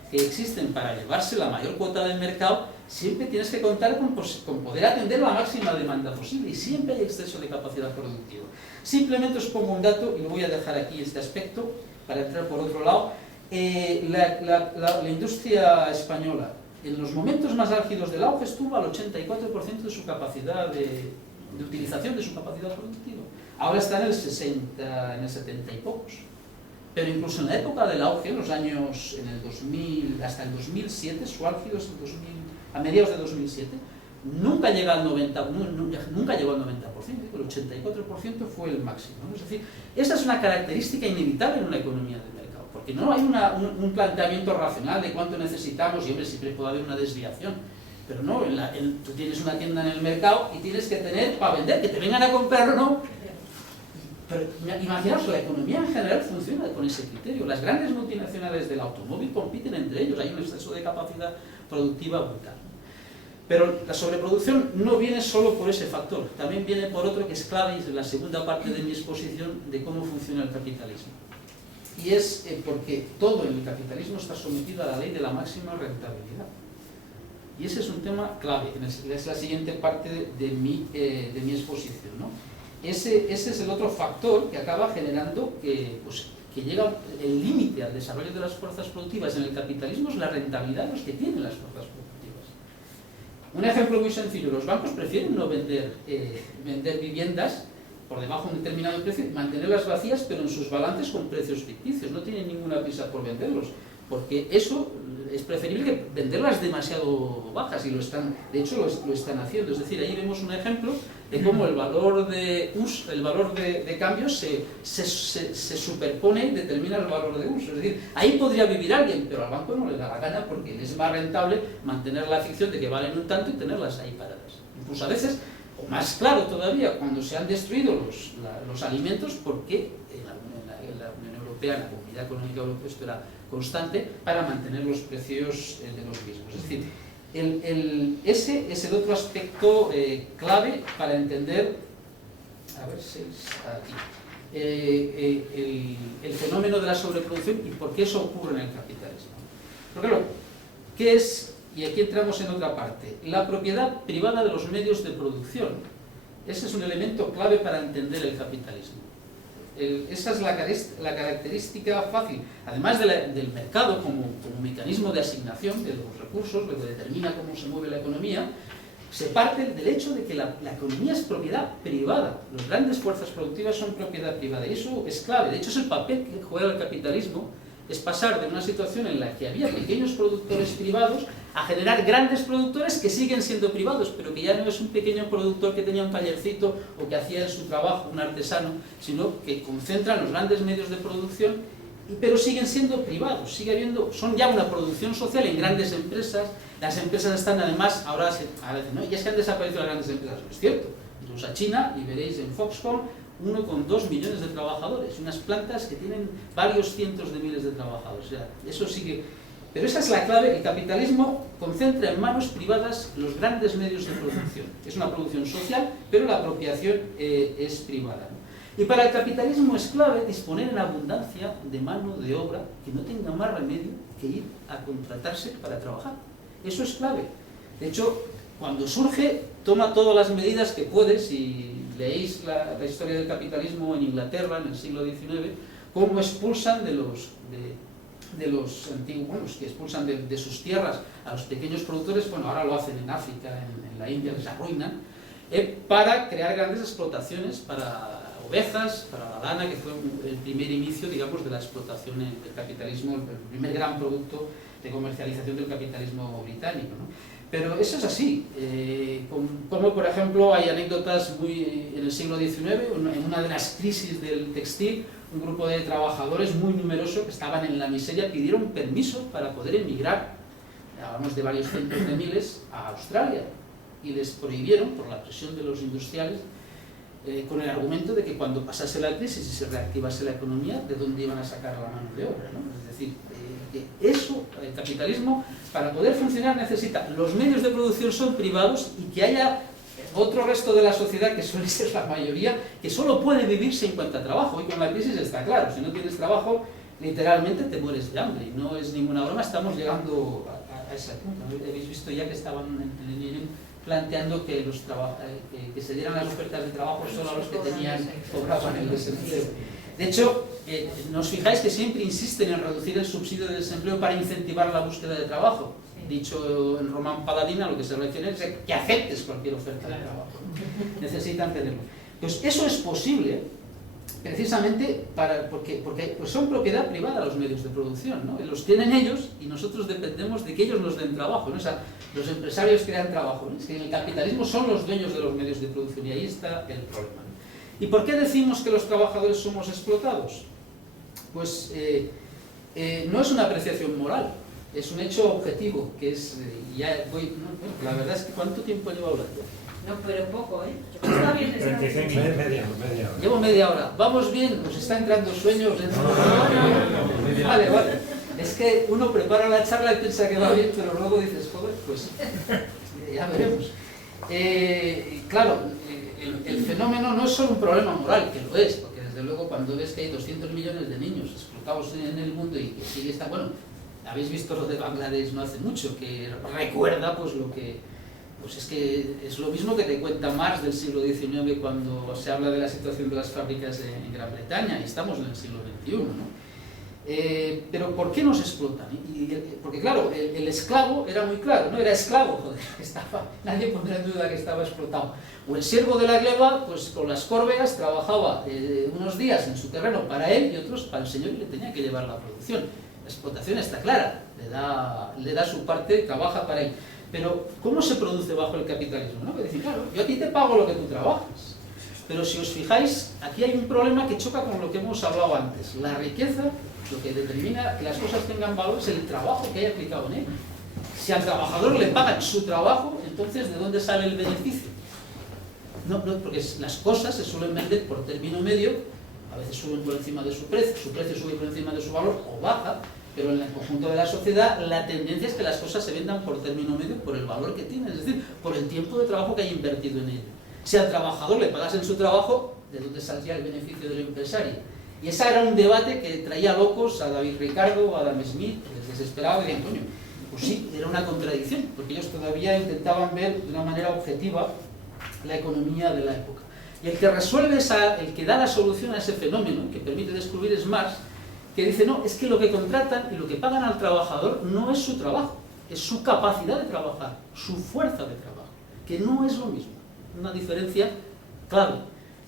que existen para llevarse la mayor cuota del mercado, siempre tienes que contar con poder atender la máxima demanda posible, y siempre hay exceso de capacidad productiva. Simplemente os pongo un dato, y lo voy a dejar aquí este aspecto, para entrar por otro lado. La industria española, en los momentos más álgidos del auge, estuvo al 84% de su capacidad de utilización de su capacidad productiva. Ahora está en el 60, en el 70 y pocos. Pero incluso en la época del auge, en los años, en el 2000, hasta el 2007, su álgido es el 2000, a mediados de 2007, nunca llegó al 90%, el 84% fue el máximo, ¿no? Es decir, esa es una característica inevitable en una economía de mercado, porque no hay un planteamiento racional de cuánto necesitamos, y hombre, siempre puede haber una desviación, pero no, tú tienes una tienda en el mercado y tienes que tener para vender, que te vengan a comprar o no. Pero imaginaos, la economía en general funciona con ese criterio. Las grandes multinacionales del automóvil compiten entre ellos, hay un exceso de capacidad productiva brutal. Pero la sobreproducción no viene solo por ese factor, también viene por otro que es clave, y es la segunda parte de mi exposición de cómo funciona el capitalismo. Y es porque todo en el capitalismo está sometido a la ley de la máxima rentabilidad. Y ese es un tema clave, es la siguiente parte de mi exposición, ¿no? Ese es el otro factor que acaba generando que llega el límite al desarrollo de las fuerzas productivas en el capitalismo, es la rentabilidad de los que tienen las fuerzas productivas. Un ejemplo muy sencillo, los bancos prefieren no vender viviendas por debajo de un determinado precio, mantenerlas vacías, pero en sus balances con precios ficticios, no tienen ninguna prisa por venderlos, porque eso es preferible que venderlas demasiado bajas, y de hecho lo están haciendo. Es decir, ahí vemos un ejemplo de cómo el valor de cambio se superpone y determina el valor de uso. Es decir, ahí podría vivir alguien, pero al banco no le da la gana, porque es más rentable mantener la ficción de que valen un tanto y tenerlas ahí paradas. Incluso a veces, o más claro todavía, cuando se han destruido los alimentos, porque en la Unión Europea, en la Comunidad Económica Europea, esto era constante, para mantener los precios de los mismos. Es decir, ese es el otro aspecto clave para entender, a ver si es aquí, el fenómeno de la sobreproducción y por qué eso ocurre en el capitalismo. Pero claro, ¿qué es? Y aquí entramos en otra parte, la propiedad privada de los medios de producción. Ese es un elemento clave para entender el capitalismo. Esa es la característica fácil, además del mercado como mecanismo de asignación de los recursos, lo que determina cómo se mueve la economía. Se parte del hecho de que la economía es propiedad privada, las grandes fuerzas productivas son propiedad privada, y eso es clave. De hecho, es el papel que juega el capitalismo, es pasar de una situación en la que había pequeños productores privados a generar grandes productores que siguen siendo privados, pero que ya no es un pequeño productor que tenía un tallercito o que hacía en su trabajo, un artesano, sino que concentran los grandes medios de producción, pero siguen siendo privados, son ya una producción social en grandes empresas. Las empresas están además, ahora dicen, no, ya se han desaparecido las grandes empresas, no es cierto. Iros a China y veréis en Foxconn 1,2 millones de trabajadores, unas plantas que tienen varios cientos de miles de trabajadores. O sea, eso sigue. Pero esa es la clave, el capitalismo concentra en manos privadas los grandes medios de producción. Es una producción social, pero la apropiación es privada, ¿no? Y para el capitalismo es clave disponer en abundancia de mano de obra que no tenga más remedio que ir a contratarse para trabajar. Eso es clave. De hecho, cuando surge, toma todas las medidas que puede. Si leéis la historia del capitalismo en Inglaterra, en el siglo XIX, cómo expulsan de los antiguos, que expulsan de sus tierras a los pequeños productores. Bueno, ahora lo hacen en África, en la India, les arruinan, para crear grandes explotaciones para ovejas, para la lana, que fue el primer inicio, digamos, de la explotación del capitalismo, el primer gran producto de comercialización del capitalismo británico, ¿no? Pero eso es así, como por ejemplo hay anécdotas en el siglo XIX, en una de las crisis del textil, un grupo de trabajadores muy numeroso que estaban en la miseria pidieron permiso para poder emigrar, hablamos de varios cientos de miles, a Australia, y les prohibieron, por la presión de los industriales, con el argumento de que cuando pasase la crisis y se reactivase la economía, ¿de dónde iban a sacar la mano de obra, ¿no? Es decir, que eso, el capitalismo, para poder funcionar necesita, los medios de producción son privados y que haya otro resto de la sociedad, que suele ser la mayoría, que solo puede vivir sin cuenta trabajo. Y con la crisis está claro, si no tienes trabajo, literalmente te mueres de hambre. Y no es ninguna broma, estamos llegando a ese punto. Habéis visto ya que estaban planteando que, que se dieran las ofertas de trabajo solo a los que cobraban el desempleo. De hecho, nos fijáis que siempre insisten en reducir el subsidio de desempleo para incentivar la búsqueda de trabajo. Dicho en Román Paladina, lo que se refiere es que aceptes cualquier oferta de trabajo. Necesitan tenerlo. Pues eso es posible precisamente porque pues son propiedad privada los medios de producción, ¿no? Los tienen ellos y nosotros dependemos de que ellos nos den trabajo, ¿no? O sea, los empresarios crean trabajo, ¿no? Es que en el capitalismo son los dueños de los medios de producción y ahí está el problema, ¿no? ¿Y por qué decimos que los trabajadores somos explotados? Pues no es una apreciación moral, es un hecho objetivo, que es, la verdad es que ¿cuánto tiempo llevo hablando? No, pero poco, ¿eh? Está bien, está bien. Media hora. Llevo media hora. ¿Vamos bien? ¿Os está entrando sueños? Vale. Es que uno prepara la charla y piensa que va bien, pero luego dices, joder, pues ya veremos. Claro, el fenómeno no es solo un problema moral, que lo es, porque desde luego cuando ves que hay 200 millones de niños explotados en el mundo y que sigue esta... Bueno, habéis visto lo de Bangladesh no hace mucho, que recuerda pues lo que... Pues es que es lo mismo que te cuenta Marx del siglo XIX cuando se habla de la situación de las fábricas en Gran Bretaña, y estamos en el siglo XXI, ¿no? Pero ¿por qué nos explotan? Porque claro, el esclavo era muy claro, no era esclavo, joder, nadie pondrá en duda que estaba explotado. O el siervo de la gleba, pues con las córvegas trabajaba unos días en su terreno para él y otros para el señor y le tenía que llevar la producción. La explotación está clara, le da su parte, trabaja para él. Pero, ¿cómo se produce bajo el capitalismo? ¿No? Es decir, claro, yo a ti te pago lo que tú trabajas. Pero si os fijáis, aquí hay un problema que choca con lo que hemos hablado antes. La riqueza, lo que determina que las cosas tengan valor, es el trabajo que hay aplicado en él. Si al trabajador le pagan su trabajo, entonces ¿de dónde sale el beneficio? No, porque las cosas se suelen vender por término medio, a veces suben por encima de su precio sube por encima de su valor o baja, pero en el conjunto de la sociedad la tendencia es que las cosas se vendan por término medio por el valor que tienen, es decir, por el tiempo de trabajo que hay invertido en ello. Si al trabajador le pagas en su trabajo, ¿de dónde saldría el beneficio del empresario? Y ese era un debate que traía locos a David Ricardo, a Adam Smith, que les desesperaba y decían, coño, pues sí, era una contradicción, porque ellos todavía intentaban ver de una manera objetiva la economía de la época. Y el que resuelve el que da la solución a ese fenómeno, que permite descubrir, es Marx, que dice, no, es que lo que contratan y lo que pagan al trabajador no es su trabajo, es su capacidad de trabajar, su fuerza de trabajo, que no es lo mismo. Una diferencia clave,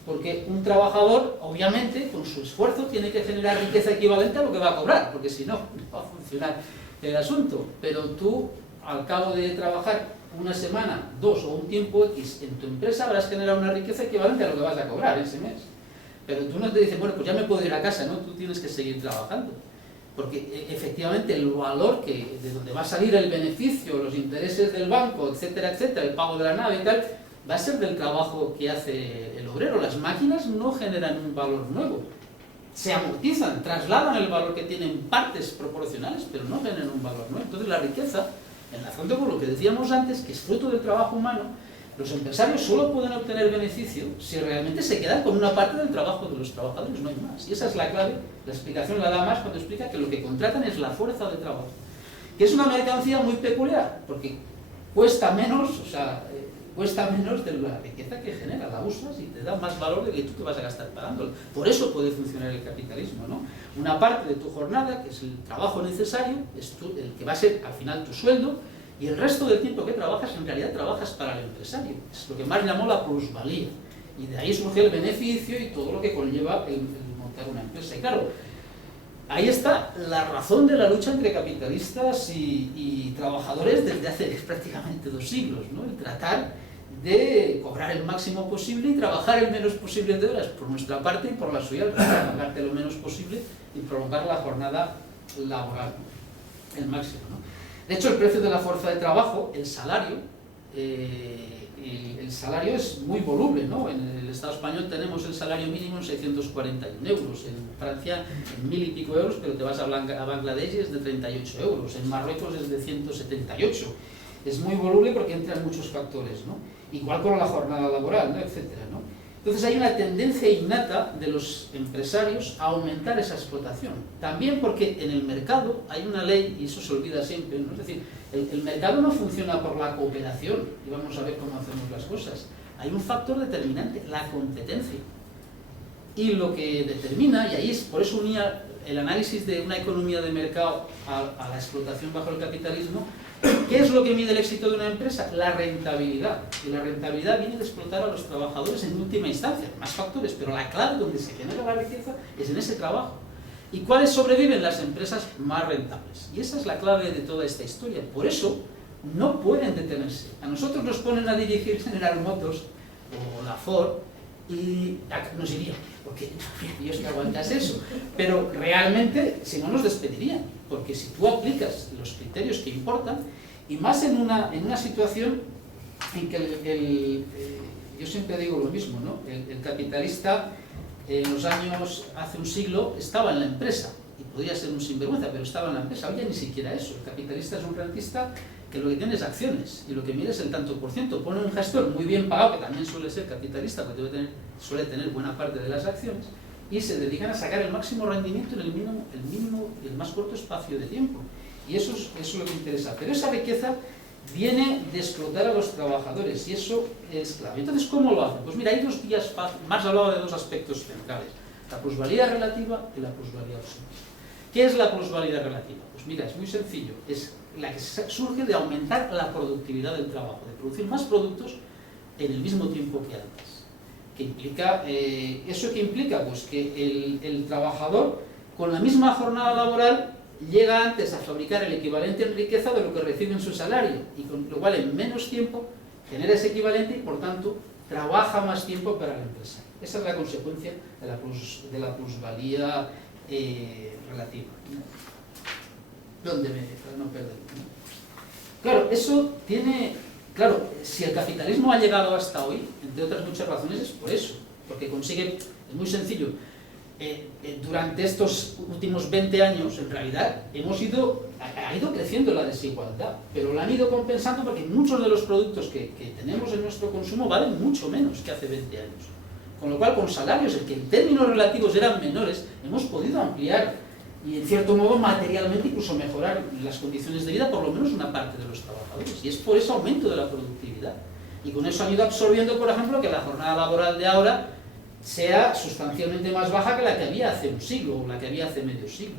porque un trabajador, obviamente, con su esfuerzo tiene que generar riqueza equivalente a lo que va a cobrar, porque si no, no va a funcionar el asunto. Pero tú, al cabo de trabajar una semana, 2 o un tiempo X en tu empresa, habrás generado una riqueza equivalente a lo que vas a cobrar ese mes. Pero tú no te dices, bueno, pues ya me puedo ir a casa, ¿no? Tú tienes que seguir trabajando. Porque efectivamente el valor de donde va a salir el beneficio, los intereses del banco, etcétera, etcétera, el pago de la nave y tal, va a ser del trabajo que hace el obrero. Las máquinas no generan un valor nuevo. Se amortizan, trasladan el valor que tienen partes proporcionales, pero no generan un valor nuevo. Entonces la riqueza, enlazando con lo que decíamos antes, que es fruto del trabajo humano, los empresarios solo pueden obtener beneficio si realmente se quedan con una parte del trabajo de los trabajadores, no hay más. Y esa es la clave, la explicación la da Marx cuando explica que lo que contratan es la fuerza de trabajo. Que es una mercancía muy peculiar, porque cuesta menos, cuesta menos de la riqueza que genera, la usas y te da más valor de que tú te vas a gastar pagándolo. Por eso puede funcionar el capitalismo, ¿no? Una parte de tu jornada, que es el trabajo necesario, es el que va a ser al final tu sueldo, y el resto del tiempo que trabajas, en realidad trabajas para el empresario. Es lo que Marx llamó la plusvalía. Y de ahí surge el beneficio y todo lo que conlleva el montar una empresa. Y claro, ahí está la razón de la lucha entre capitalistas y trabajadores desde hace prácticamente 2 siglos, ¿no? El tratar de cobrar el máximo posible y trabajar el menos posible de horas por nuestra parte y por la suya, para pagarte lo menos posible y prolongar la jornada laboral, el máximo, ¿no? De hecho, el precio de la fuerza de trabajo, el salario es muy voluble, ¿no? En el Estado español tenemos el salario mínimo en 641 euros, en Francia en 1000 y pico euros, pero te vas a Bangladesh y es de 38 euros, en Marruecos es de 178. Es muy voluble porque entran muchos factores, ¿no? Igual con la jornada laboral, ¿no? Etcétera, ¿no? Entonces hay una tendencia innata de los empresarios a aumentar esa explotación. También porque en el mercado hay una ley, y eso se olvida siempre, ¿no? Es decir, el mercado no funciona por la cooperación, y vamos a ver cómo hacemos las cosas. Hay un factor determinante, la competencia. Y lo que determina, y ahí es, por eso unía el análisis de una economía de mercado a la explotación bajo el capitalismo. ¿Qué es lo que mide el éxito de una empresa? La rentabilidad. Y la rentabilidad viene de explotar a los trabajadores en última instancia. Más factores, pero la clave donde se genera la riqueza es en ese trabajo. ¿Y cuáles sobreviven? Las empresas más rentables. Y esa es la clave de toda esta historia. Por eso no pueden detenerse. A nosotros nos ponen a dirigir General Motors o la Ford y nos irían, porque Dios que aguantas eso. Pero realmente, si no, nos despedirían. Porque si tú aplicas los criterios que importan, y más en una situación en que yo siempre digo lo mismo, ¿no? El capitalista en los años, hace un siglo, estaba en la empresa, y podría ser un sinvergüenza, pero estaba en la empresa. Hoy ya ni siquiera eso. El capitalista es un rentista que lo que tiene es acciones, y lo que mide es el tanto por ciento. Pone un gestor muy bien pagado, que también suele ser capitalista, porque suele tener buena parte de las acciones, y se dedican a sacar el máximo rendimiento en el mínimo y el más corto espacio de tiempo. Y eso es lo que interesa. Pero esa riqueza viene de explotar a los trabajadores, y eso es clave. Entonces, ¿cómo lo hacen? Pues mira, hay dos vías fáciles. Marx hablaba de 2 aspectos centrales: la plusvalía relativa y la plusvalía absoluta. ¿Qué es la plusvalía relativa? Pues mira, es muy sencillo. Es la que surge de aumentar la productividad del trabajo, de producir más productos en el mismo tiempo que antes. ¿Qué implica? ¿Eso qué implica? Pues que el trabajador, con la misma jornada laboral, llega antes a fabricar el equivalente en riqueza de lo que recibe en su salario, y con lo cual en menos tiempo genera ese equivalente y por tanto trabaja más tiempo para la empresa. Esa es la consecuencia de la plusvalía relativa. ¿Dónde para no perder? Claro, eso tiene... Claro, si el capitalismo ha llegado hasta hoy, entre otras muchas razones, es por eso, porque consigue, es muy sencillo, durante estos últimos 20 años, en realidad, ha ido creciendo la desigualdad, pero la han ido compensando porque muchos de los productos que tenemos en nuestro consumo valen mucho menos que hace 20 años. Con lo cual, con salarios que en términos relativos eran menores, hemos podido ampliar y, en cierto modo, materialmente incluso mejorar las condiciones de vida, por lo menos una parte de los trabajadores. Y es por ese aumento de la productividad. Y con eso han ido absorbiendo, por ejemplo, que la jornada laboral de ahora sea sustancialmente más baja que la que había hace un siglo o la que había hace medio siglo.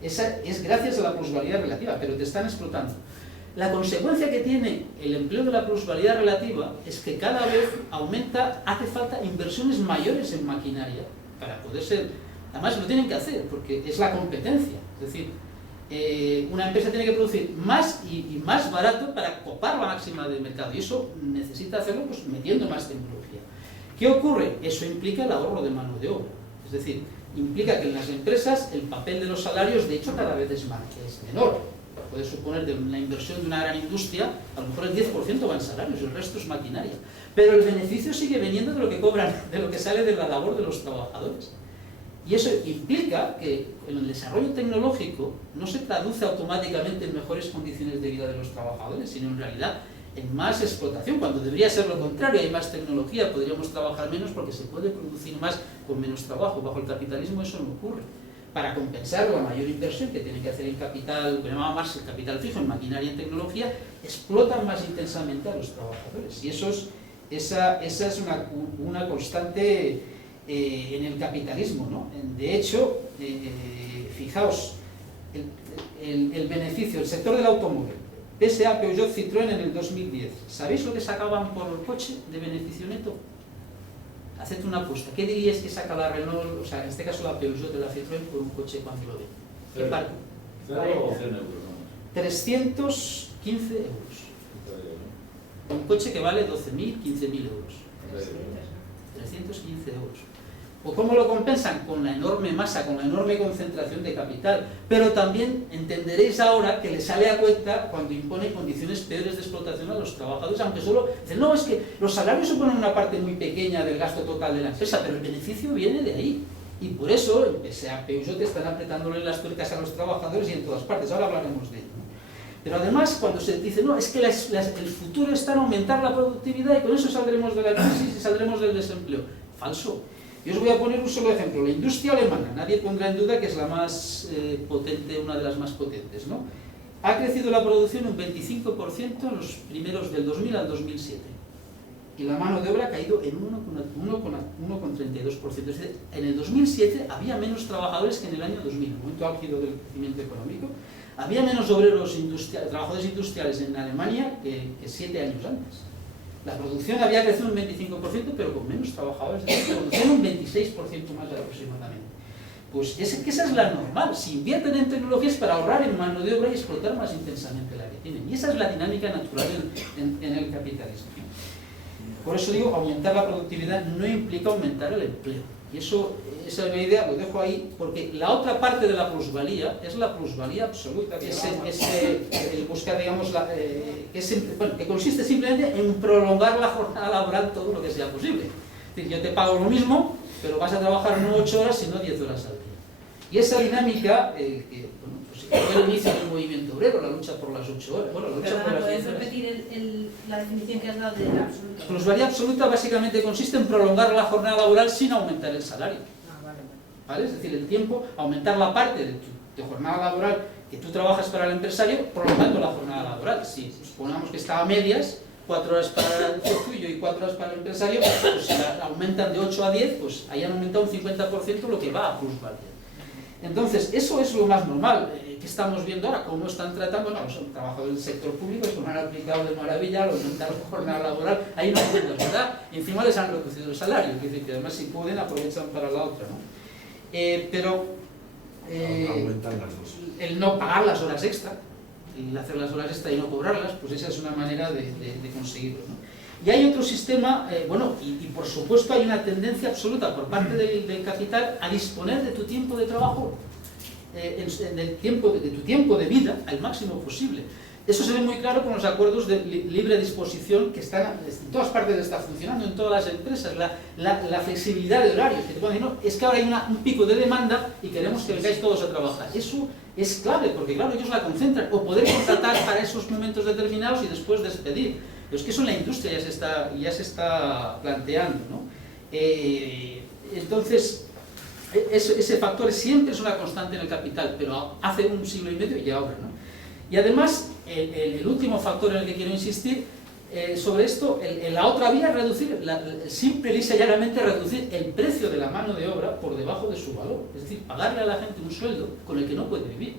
Esa es gracias a la plusvalía relativa, pero te están explotando. La consecuencia que tiene el empleo de la plusvalía relativa es que cada vez hace falta inversiones mayores en maquinaria para poder ser... Además lo tienen que hacer porque es la competencia. Es decir, una empresa tiene que producir más y más barato para copar la máxima del mercado, y eso necesita hacerlo pues metiendo más tecnología. ¿Qué ocurre? Eso implica el ahorro de mano de obra. Es decir, implica que en las empresas el papel de los salarios, de hecho, cada vez es menor. Puede suponer de una inversión de una gran industria, a lo mejor el 10% va en salarios, el resto es maquinaria. Pero el beneficio sigue viniendo de lo que cobran, de lo que sale de la labor de los trabajadores. Y eso implica que el desarrollo tecnológico no se traduce automáticamente en mejores condiciones de vida de los trabajadores, sino en realidad en más explotación, cuando debería ser lo contrario. Hay más tecnología, podríamos trabajar menos porque se puede producir más con menos trabajo. Bajo el capitalismo eso no ocurre. Para compensar la mayor inversión que tienen que hacer en capital, que llamaba Marx el capital fijo, en maquinaria y en tecnología, explotan más intensamente a los trabajadores. Y esa es una constante en el capitalismo, ¿no? De hecho, fijaos, el beneficio, el sector del automóvil, PSA, Peugeot, Citroën en el 2010, ¿sabéis lo que sacaban por coche de beneficio neto? haced una apuesta. ¿Qué diríais que saca la Renault, o sea, en este caso la Peugeot de la Citroën, por un coche cuando lo ve? ¿Qué parque? 0 o 100 euros, vamos. 315 euros. Un coche que vale 12.000, 15.000 euros. 315 euros. ¿O cómo lo compensan? Con la enorme masa, con la enorme concentración de capital. Pero también entenderéis ahora que le sale a cuenta cuando impone condiciones peores de explotación a los trabajadores, aunque solo dicen, no, es que los salarios suponen una parte muy pequeña del gasto total de la empresa, pero el beneficio viene de ahí. Y por eso, pese a Peugeot, están apretándole las tuercas a los trabajadores y en todas partes. Ahora hablaremos de ello, ¿no? Pero además, cuando se dice, no, es que el futuro está en aumentar la productividad y con eso saldremos de la crisis y saldremos del desempleo. Falso. Yo os voy a poner un solo ejemplo. La industria alemana, nadie pondrá en duda que es la más potente, una de las más potentes, ¿no? Ha crecido la producción un 25% en los primeros del 2000 al 2007. Y la mano de obra ha caído en 1,32%. Es decir, en el 2007 había menos trabajadores que en el año 2000, el momento álgido del crecimiento económico. Había menos obreros trabajadores industriales en Alemania que 7 años antes. La producción había crecido un 25%, pero con menos trabajadores. La producción un 26% más aproximadamente. Pues esa es la normal. Si invierten en tecnologías para ahorrar en mano de obra y explotar más intensamente la que tienen. Y esa es la dinámica natural en el capitalismo. Por eso digo, aumentar la productividad no implica aumentar el empleo. Y esa es la idea, lo dejo ahí, porque la otra parte de la plusvalía es la plusvalía absoluta, que buscar, digamos, que consiste simplemente en prolongar la jornada laboral todo lo que sea posible. Es decir, yo te pago lo mismo, pero vas a trabajar no 8 horas, sino 10 horas al día. Y esa dinámica, fue el inicio del movimiento obrero, la lucha por las 8 horas. Bueno, la lucha por las 10 ¿puedes horas. repetir la definición que has dado de la absoluta? La plusvalía absoluta básicamente consiste en prolongar la jornada laboral sin aumentar el salario. ¿Vale? Es decir, el tiempo, aumentar la parte de tu jornada laboral que tú trabajas para el empresario, prolongando la jornada laboral. Si supongamos que está a medias, 4 horas para el tuyo y 4 horas para el empresario, pues si la aumentan de 8 a 10, pues hayan aumentado un 50% lo que va a plusvalía. Entonces, eso es lo más normal. ¿Qué estamos viendo ahora? ¿Cómo están tratando? No, son trabajadores del sector público, se han aplicado de maravilla al aumentar la jornada laboral. Ahí no hay dudas, ¿verdad? Y encima les han reducido el salario, es decir, que además si pueden aprovechan para la otra, ¿no? Aumentan las dos. El no pagar las horas extra, el hacer las horas extra y no cobrarlas, pues esa es una manera de conseguirlo, ¿no? Y hay otro sistema, y por supuesto hay una tendencia absoluta por parte del capital a disponer de tu tiempo de trabajo, de tu tiempo de vida al máximo posible. Eso se ve muy claro con los acuerdos de libre disposición que están en todas partes, está funcionando en todas las empresas, la flexibilidad de horarios, que te pueden decir, no, es que ahora hay un pico de demanda y queremos que vengáis todos a trabajar. Eso es clave, porque claro, ellos la concentran, o poder contratar para esos momentos determinados y después despedir. Pero es que eso en la industria ya se está planteando, ¿no? Entonces, ese factor siempre es una constante en el capital, pero hace un siglo y medio y ahora, ¿no? Y además, el último factor en el que quiero insistir sobre esto, la otra vía es reducir, simple y llanamente reducir el precio de la mano de obra por debajo de su valor. Es decir, pagarle a la gente un sueldo con el que no puede vivir.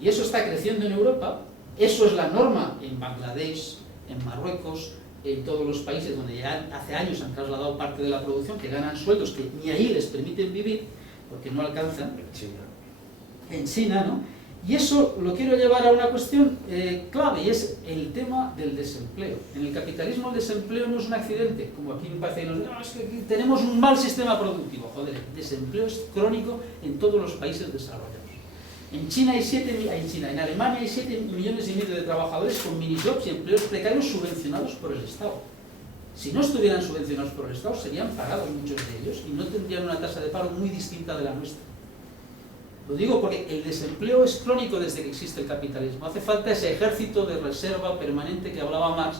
Y eso está creciendo en Europa, eso es la norma en Bangladesh, en Marruecos, en todos los países donde ya hace años han trasladado parte de la producción, que ganan sueldos que ni ahí les permiten vivir, porque no alcanzan. En China, ¿no? Y eso lo quiero llevar a una cuestión clave, y es el tema del desempleo. En el capitalismo el desempleo no es un accidente, como aquí me parece que no, es que aquí tenemos un mal sistema productivo. Joder, el desempleo es crónico en todos los países desarrollados. En Alemania hay 7,5 millones de trabajadores con minijobs y empleos precarios subvencionados por el Estado. Si no estuvieran subvencionados por el Estado, serían pagados muchos de ellos y no tendrían una tasa de paro muy distinta de la nuestra. Lo digo porque el desempleo es crónico desde que existe el capitalismo. Hace falta ese ejército de reserva permanente que hablaba Marx.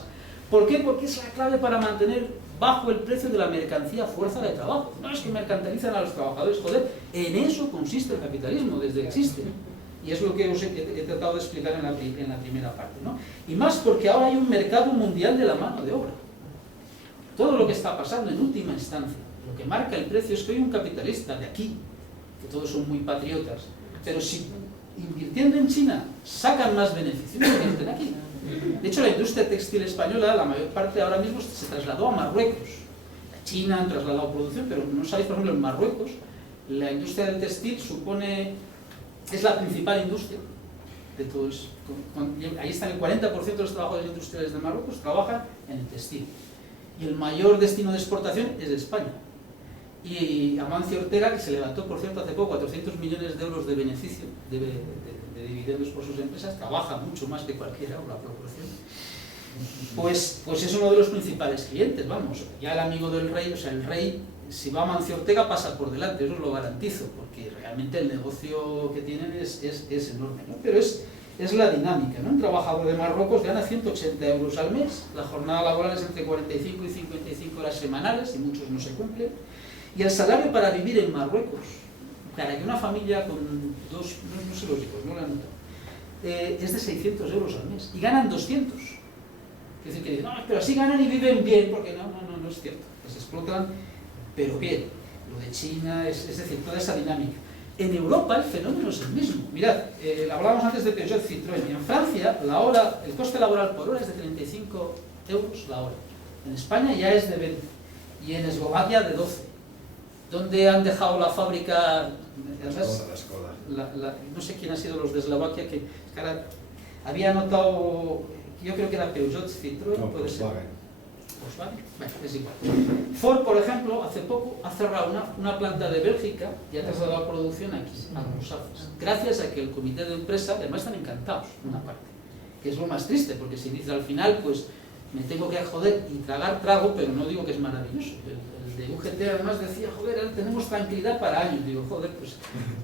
¿Por qué? Porque es la clave para mantener bajo el precio de la mercancía fuerza de trabajo. No es que mercantilizan a los trabajadores, joder, en eso consiste el capitalismo desde que existe. Y es lo que os he tratado de explicar en la primera parte, ¿no? Y más porque ahora hay un mercado mundial de la mano de obra. Todo lo que está pasando en última instancia, lo que marca el precio es que hay un capitalista de aquí, que todos son muy patriotas, pero si invirtiendo en China sacan más beneficios, invierten aquí. De hecho, la industria textil española, la mayor parte ahora mismo se trasladó a Marruecos. China han trasladado producción, pero no sabéis, por ejemplo, en Marruecos, la industria del textil es la principal industria de todo eso. Ahí están el 40% de los trabajadores industriales de Marruecos trabajan en el textil. Y el mayor destino de exportación es de España. Y Amancio Ortega, que se levantó, por cierto, hace poco 400 millones de euros de beneficio, de dividendos por sus empresas, trabaja mucho más que cualquiera, o la proporción. Pues es uno de los principales clientes, vamos. Ya el amigo del rey, o sea, el rey, si va a Amancio Ortega pasa por delante, eso os lo garantizo, porque realmente el negocio que tienen es enorme, ¿no? Pero es la dinámica, ¿no? Un trabajador de Marruecos gana 180 euros al mes, la jornada laboral es entre 45 y 55 horas semanales, y muchos no se cumplen, y el salario para vivir en Marruecos, para que una familia con no sé los hijos, no lo han notado, es de 600 euros al mes, y ganan 200. Es decir, que dicen, no, pero así ganan y viven bien, porque no es cierto, que se explotan, pero bien. Lo de China, es decir, toda esa dinámica. En Europa el fenómeno es el mismo. Mirad, hablábamos antes de Peugeot Citroën. En Francia el coste laboral por hora es de 35 euros la hora. En España ya es de 20. Y en Eslovaquia de 12. ¿Dónde han dejado la fábrica? Además, no sé quién ha sido los de Eslovaquia, que había anotado, yo creo que era Peugeot Citroën, No, puede ser. Volkswagen. Bueno, es igual. Ford, por ejemplo, hace poco ha cerrado una planta de Bélgica y ha trasladado producción aquí, a Rusafas. Gracias a que el comité de empresa, además están encantados, una parte. Que es lo más triste, porque si dices al final, pues me tengo que joder y trago, pero no digo que es maravilloso. El de UGT además decía, joder, tenemos tranquilidad para años. Digo, joder,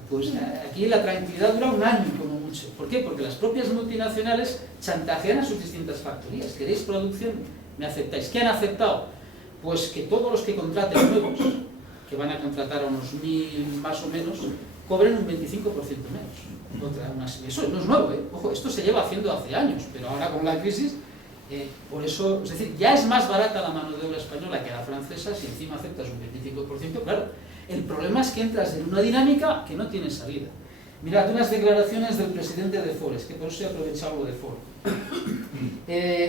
pues aquí la tranquilidad dura un año como mucho. ¿Por qué? Porque las propias multinacionales chantajean a sus distintas factorías. ¿Queréis producción? ¿Me aceptáis? ¿Qué han aceptado? Pues que todos los que contraten nuevos, que van a contratar a unos 1000 más o menos, cobren un 25% menos. Eso no es nuevo, ¿eh? Ojo, esto se lleva haciendo hace años, pero ahora con la crisis, por eso, es decir, ya es más barata la mano de obra española que la francesa, si encima aceptas un 25%, claro. El problema es que entras en una dinámica que no tiene salida. Mirad, unas declaraciones del presidente de Ford, que por eso he aprovechado lo de Ford.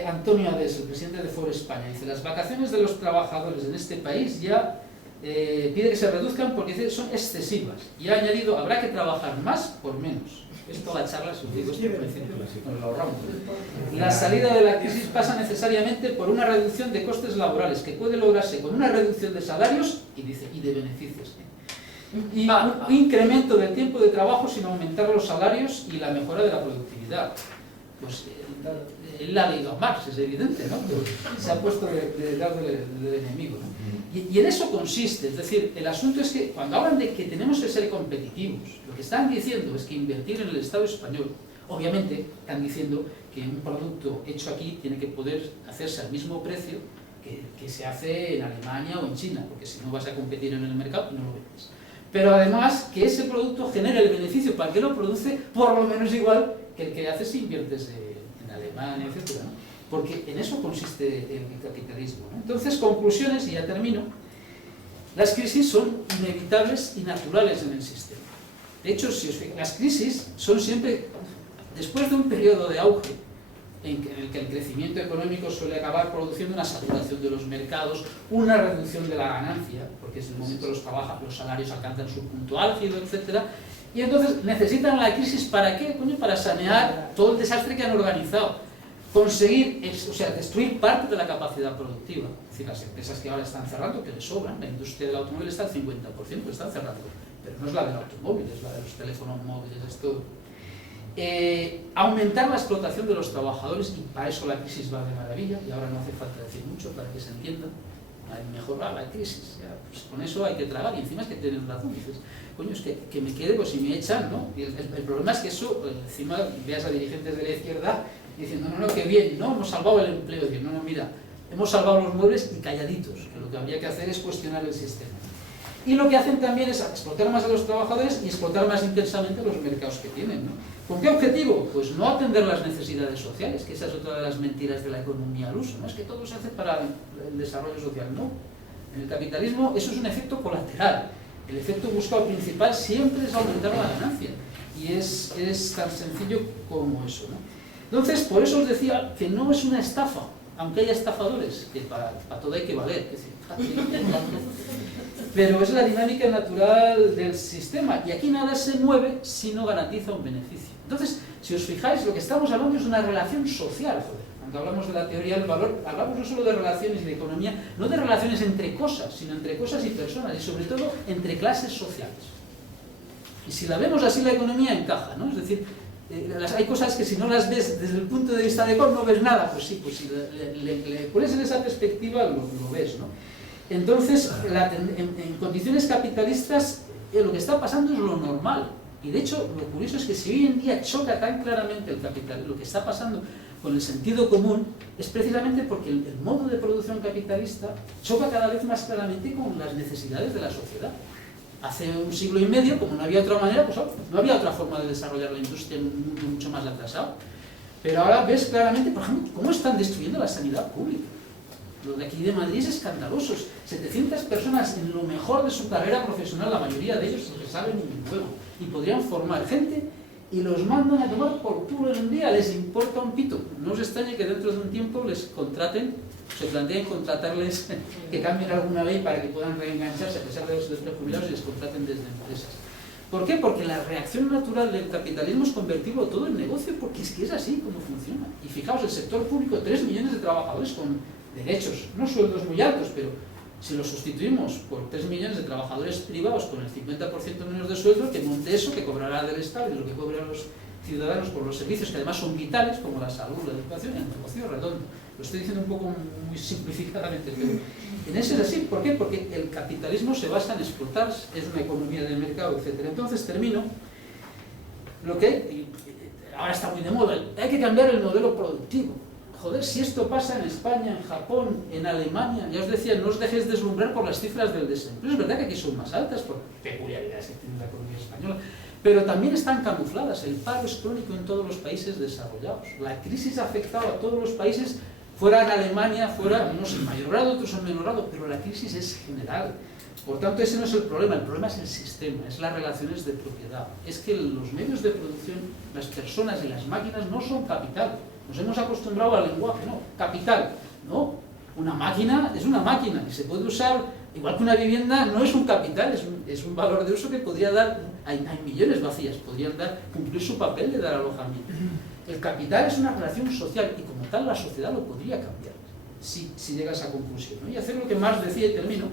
Antonio Ades, el presidente de Ford España, dice: las vacaciones de los trabajadores en este país ya pide que se reduzcan porque dice, son excesivas. Y ha añadido, habrá que trabajar más por menos. Esto la charla, si os digo esto, nos lo ahorramos. La salida de la crisis pasa necesariamente por una reducción de costes laborales, que puede lograrse con una reducción de salarios y de beneficios. Y un incremento del tiempo de trabajo sin aumentar los salarios y la mejora de la productividad. Pues él ha leído a Marx, es evidente, ¿no? Pero se ha puesto del lado del enemigo, ¿no? Y en eso consiste, es decir, el asunto es que cuando hablan de que tenemos que ser competitivos, lo que están diciendo es que invertir en el Estado español, obviamente están diciendo que un producto hecho aquí tiene que poder hacerse al mismo precio que se hace en Alemania o en China, porque si no vas a competir en el mercado y no lo vendes. Pero además que ese producto genere el beneficio para el que lo produce por lo menos igual que el que haces si inviertes en Alemania, etc., ¿no? Porque en eso consiste el capitalismo, ¿no? Entonces, conclusiones, y ya termino. Las crisis son inevitables y naturales en el sistema. De hecho, si os fijáis, las crisis son siempre, después de un periodo de auge, en el que el crecimiento económico suele acabar produciendo una saturación de los mercados, una reducción de la ganancia, porque es el momento los salarios alcanzan su punto álgido, etc. Y entonces necesitan la crisis ¿para qué? Coño, para sanear todo el desastre que han organizado. Conseguir, o sea, destruir parte de la capacidad productiva. Es decir, las empresas que ahora están cerrando, que les sobran, la industria del automóvil está al 50%, están cerrando, pero no es la del automóvil, es la de los teléfonos móviles, es todo. Aumentar la explotación de los trabajadores, y para eso la crisis va de maravilla, y ahora no hace falta decir mucho para que se entienda. Mejorar la crisis, ya, pues con eso hay que tragar, y encima es que tienen razón, dices, coño, es que me quede, pues si me echan, ¿no? Y el problema es que eso, encima veas a dirigentes de la izquierda diciendo, no, qué bien, ¿no? Hemos salvado el empleo, decir, no, mira, hemos salvado los muebles y calladitos, que lo que habría que hacer es cuestionar el sistema. Y lo que hacen también es explotar más a los trabajadores y explotar más intensamente los mercados que tienen, ¿no? ¿Con qué objetivo? Pues no atender las necesidades sociales, que esa es otra de las mentiras de la economía al uso, ¿no? Es que todo se hace para el desarrollo social, no. En el capitalismo eso es un efecto colateral. El efecto buscado principal siempre es aumentar la ganancia. Y es tan sencillo como eso, ¿no? Entonces, por eso os decía que no es una estafa, aunque haya estafadores, que para todo hay que valer, pero es la dinámica natural del sistema, y aquí nada se mueve si no garantiza un beneficio. Entonces, si os fijáis, lo que estamos hablando es de una relación social, joder. Cuando hablamos de la teoría del valor, hablamos no solo de relaciones y de economía, no de relaciones entre cosas, sino entre cosas y personas, y sobre todo entre clases sociales. Y si la vemos así, la economía encaja, ¿no? Es decir, hay cosas que si no las ves desde el punto de vista de cómo no ves nada, pues sí, pues si le pones en esa perspectiva lo ves, ¿no? Entonces, en condiciones capitalistas, lo que está pasando es lo normal. Y de hecho, lo curioso es que si hoy en día choca tan claramente el capital, lo que está pasando con el sentido común, es precisamente porque el modo de producción capitalista choca cada vez más claramente con las necesidades de la sociedad. Hace un siglo y medio, como no había otra manera, pues no había otra forma de desarrollar la industria en un mundo mucho más atrasado. Pero ahora ves claramente, por ejemplo, cómo están destruyendo la sanidad pública. Lo de aquí de Madrid es escandaloso. 700 personas en lo mejor de su carrera profesional, la mayoría de ellos que saben un huevo, y podrían formar gente y los mandan a tomar por culo en un día, les importa un pito. No os extrañe que dentro de un tiempo les contraten, se planteen contratarles, que cambien alguna ley para que puedan reengancharse a pesar de los jubilados y les contraten desde empresas. ¿Por qué? Porque la reacción natural del capitalismo es convertirlo todo en negocio, porque es que es así como funciona. Y fijaos, el sector público, 3 millones de trabajadores con derechos, no sueldos muy altos, pero si lo sustituimos por 3 millones de trabajadores privados con el 50% menos de sueldo, que monte eso, que cobrará del Estado y lo que cobran los ciudadanos por los servicios que además son vitales, como la salud, la educación y el negocio redondo. Lo estoy diciendo un poco muy simplificadamente, pero en eso es así. ¿Por qué? Porque el capitalismo se basa en explotar, es una economía de mercado, etc. Entonces termino, ahora está muy de moda, hay que cambiar el modelo productivo. Joder, si esto pasa en España, en Japón, en Alemania, ya os decía, no os dejéis deslumbrar por las cifras del desempleo. Es verdad que aquí son más altas por peculiaridades que tiene la economía española, pero también están camufladas. El paro es crónico en todos los países desarrollados. La crisis ha afectado a todos los países, fuera en Alemania, fuera, unos en mayor grado, otros en menor grado, pero la crisis es general. Por tanto, ese no es el problema es el sistema, es las relaciones de propiedad. Es que los medios de producción, las personas y las máquinas no son capital. Nos hemos acostumbrado al lenguaje, no, capital, no. Una máquina es una máquina y se puede usar, igual que una vivienda, no es un capital, es un valor de uso que podría dar, hay millones vacías, podrían cumplir su papel de dar alojamiento. El capital es una relación social y como tal la sociedad lo podría cambiar, si llega a esa conclusión, ¿no? Y hacer lo que Marx decía, y termino,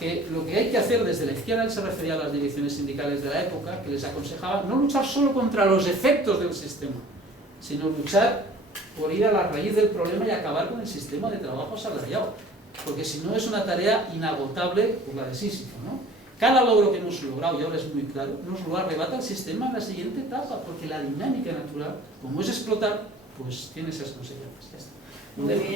que lo que hay que hacer desde la izquierda, él se refería a las direcciones sindicales de la época, que les aconsejaba no luchar solo contra los efectos del sistema, sino luchar por ir a la raíz del problema y acabar con el sistema de trabajo asalariado, porque si no es una tarea inagotable por la de Sísifo, ¿no? Cada logro que hemos logrado, y ahora es muy claro, nos lo arrebata el sistema en la siguiente etapa, porque la dinámica natural, como es explotar, pues tiene esas consecuencias. Ya está. Muy bien.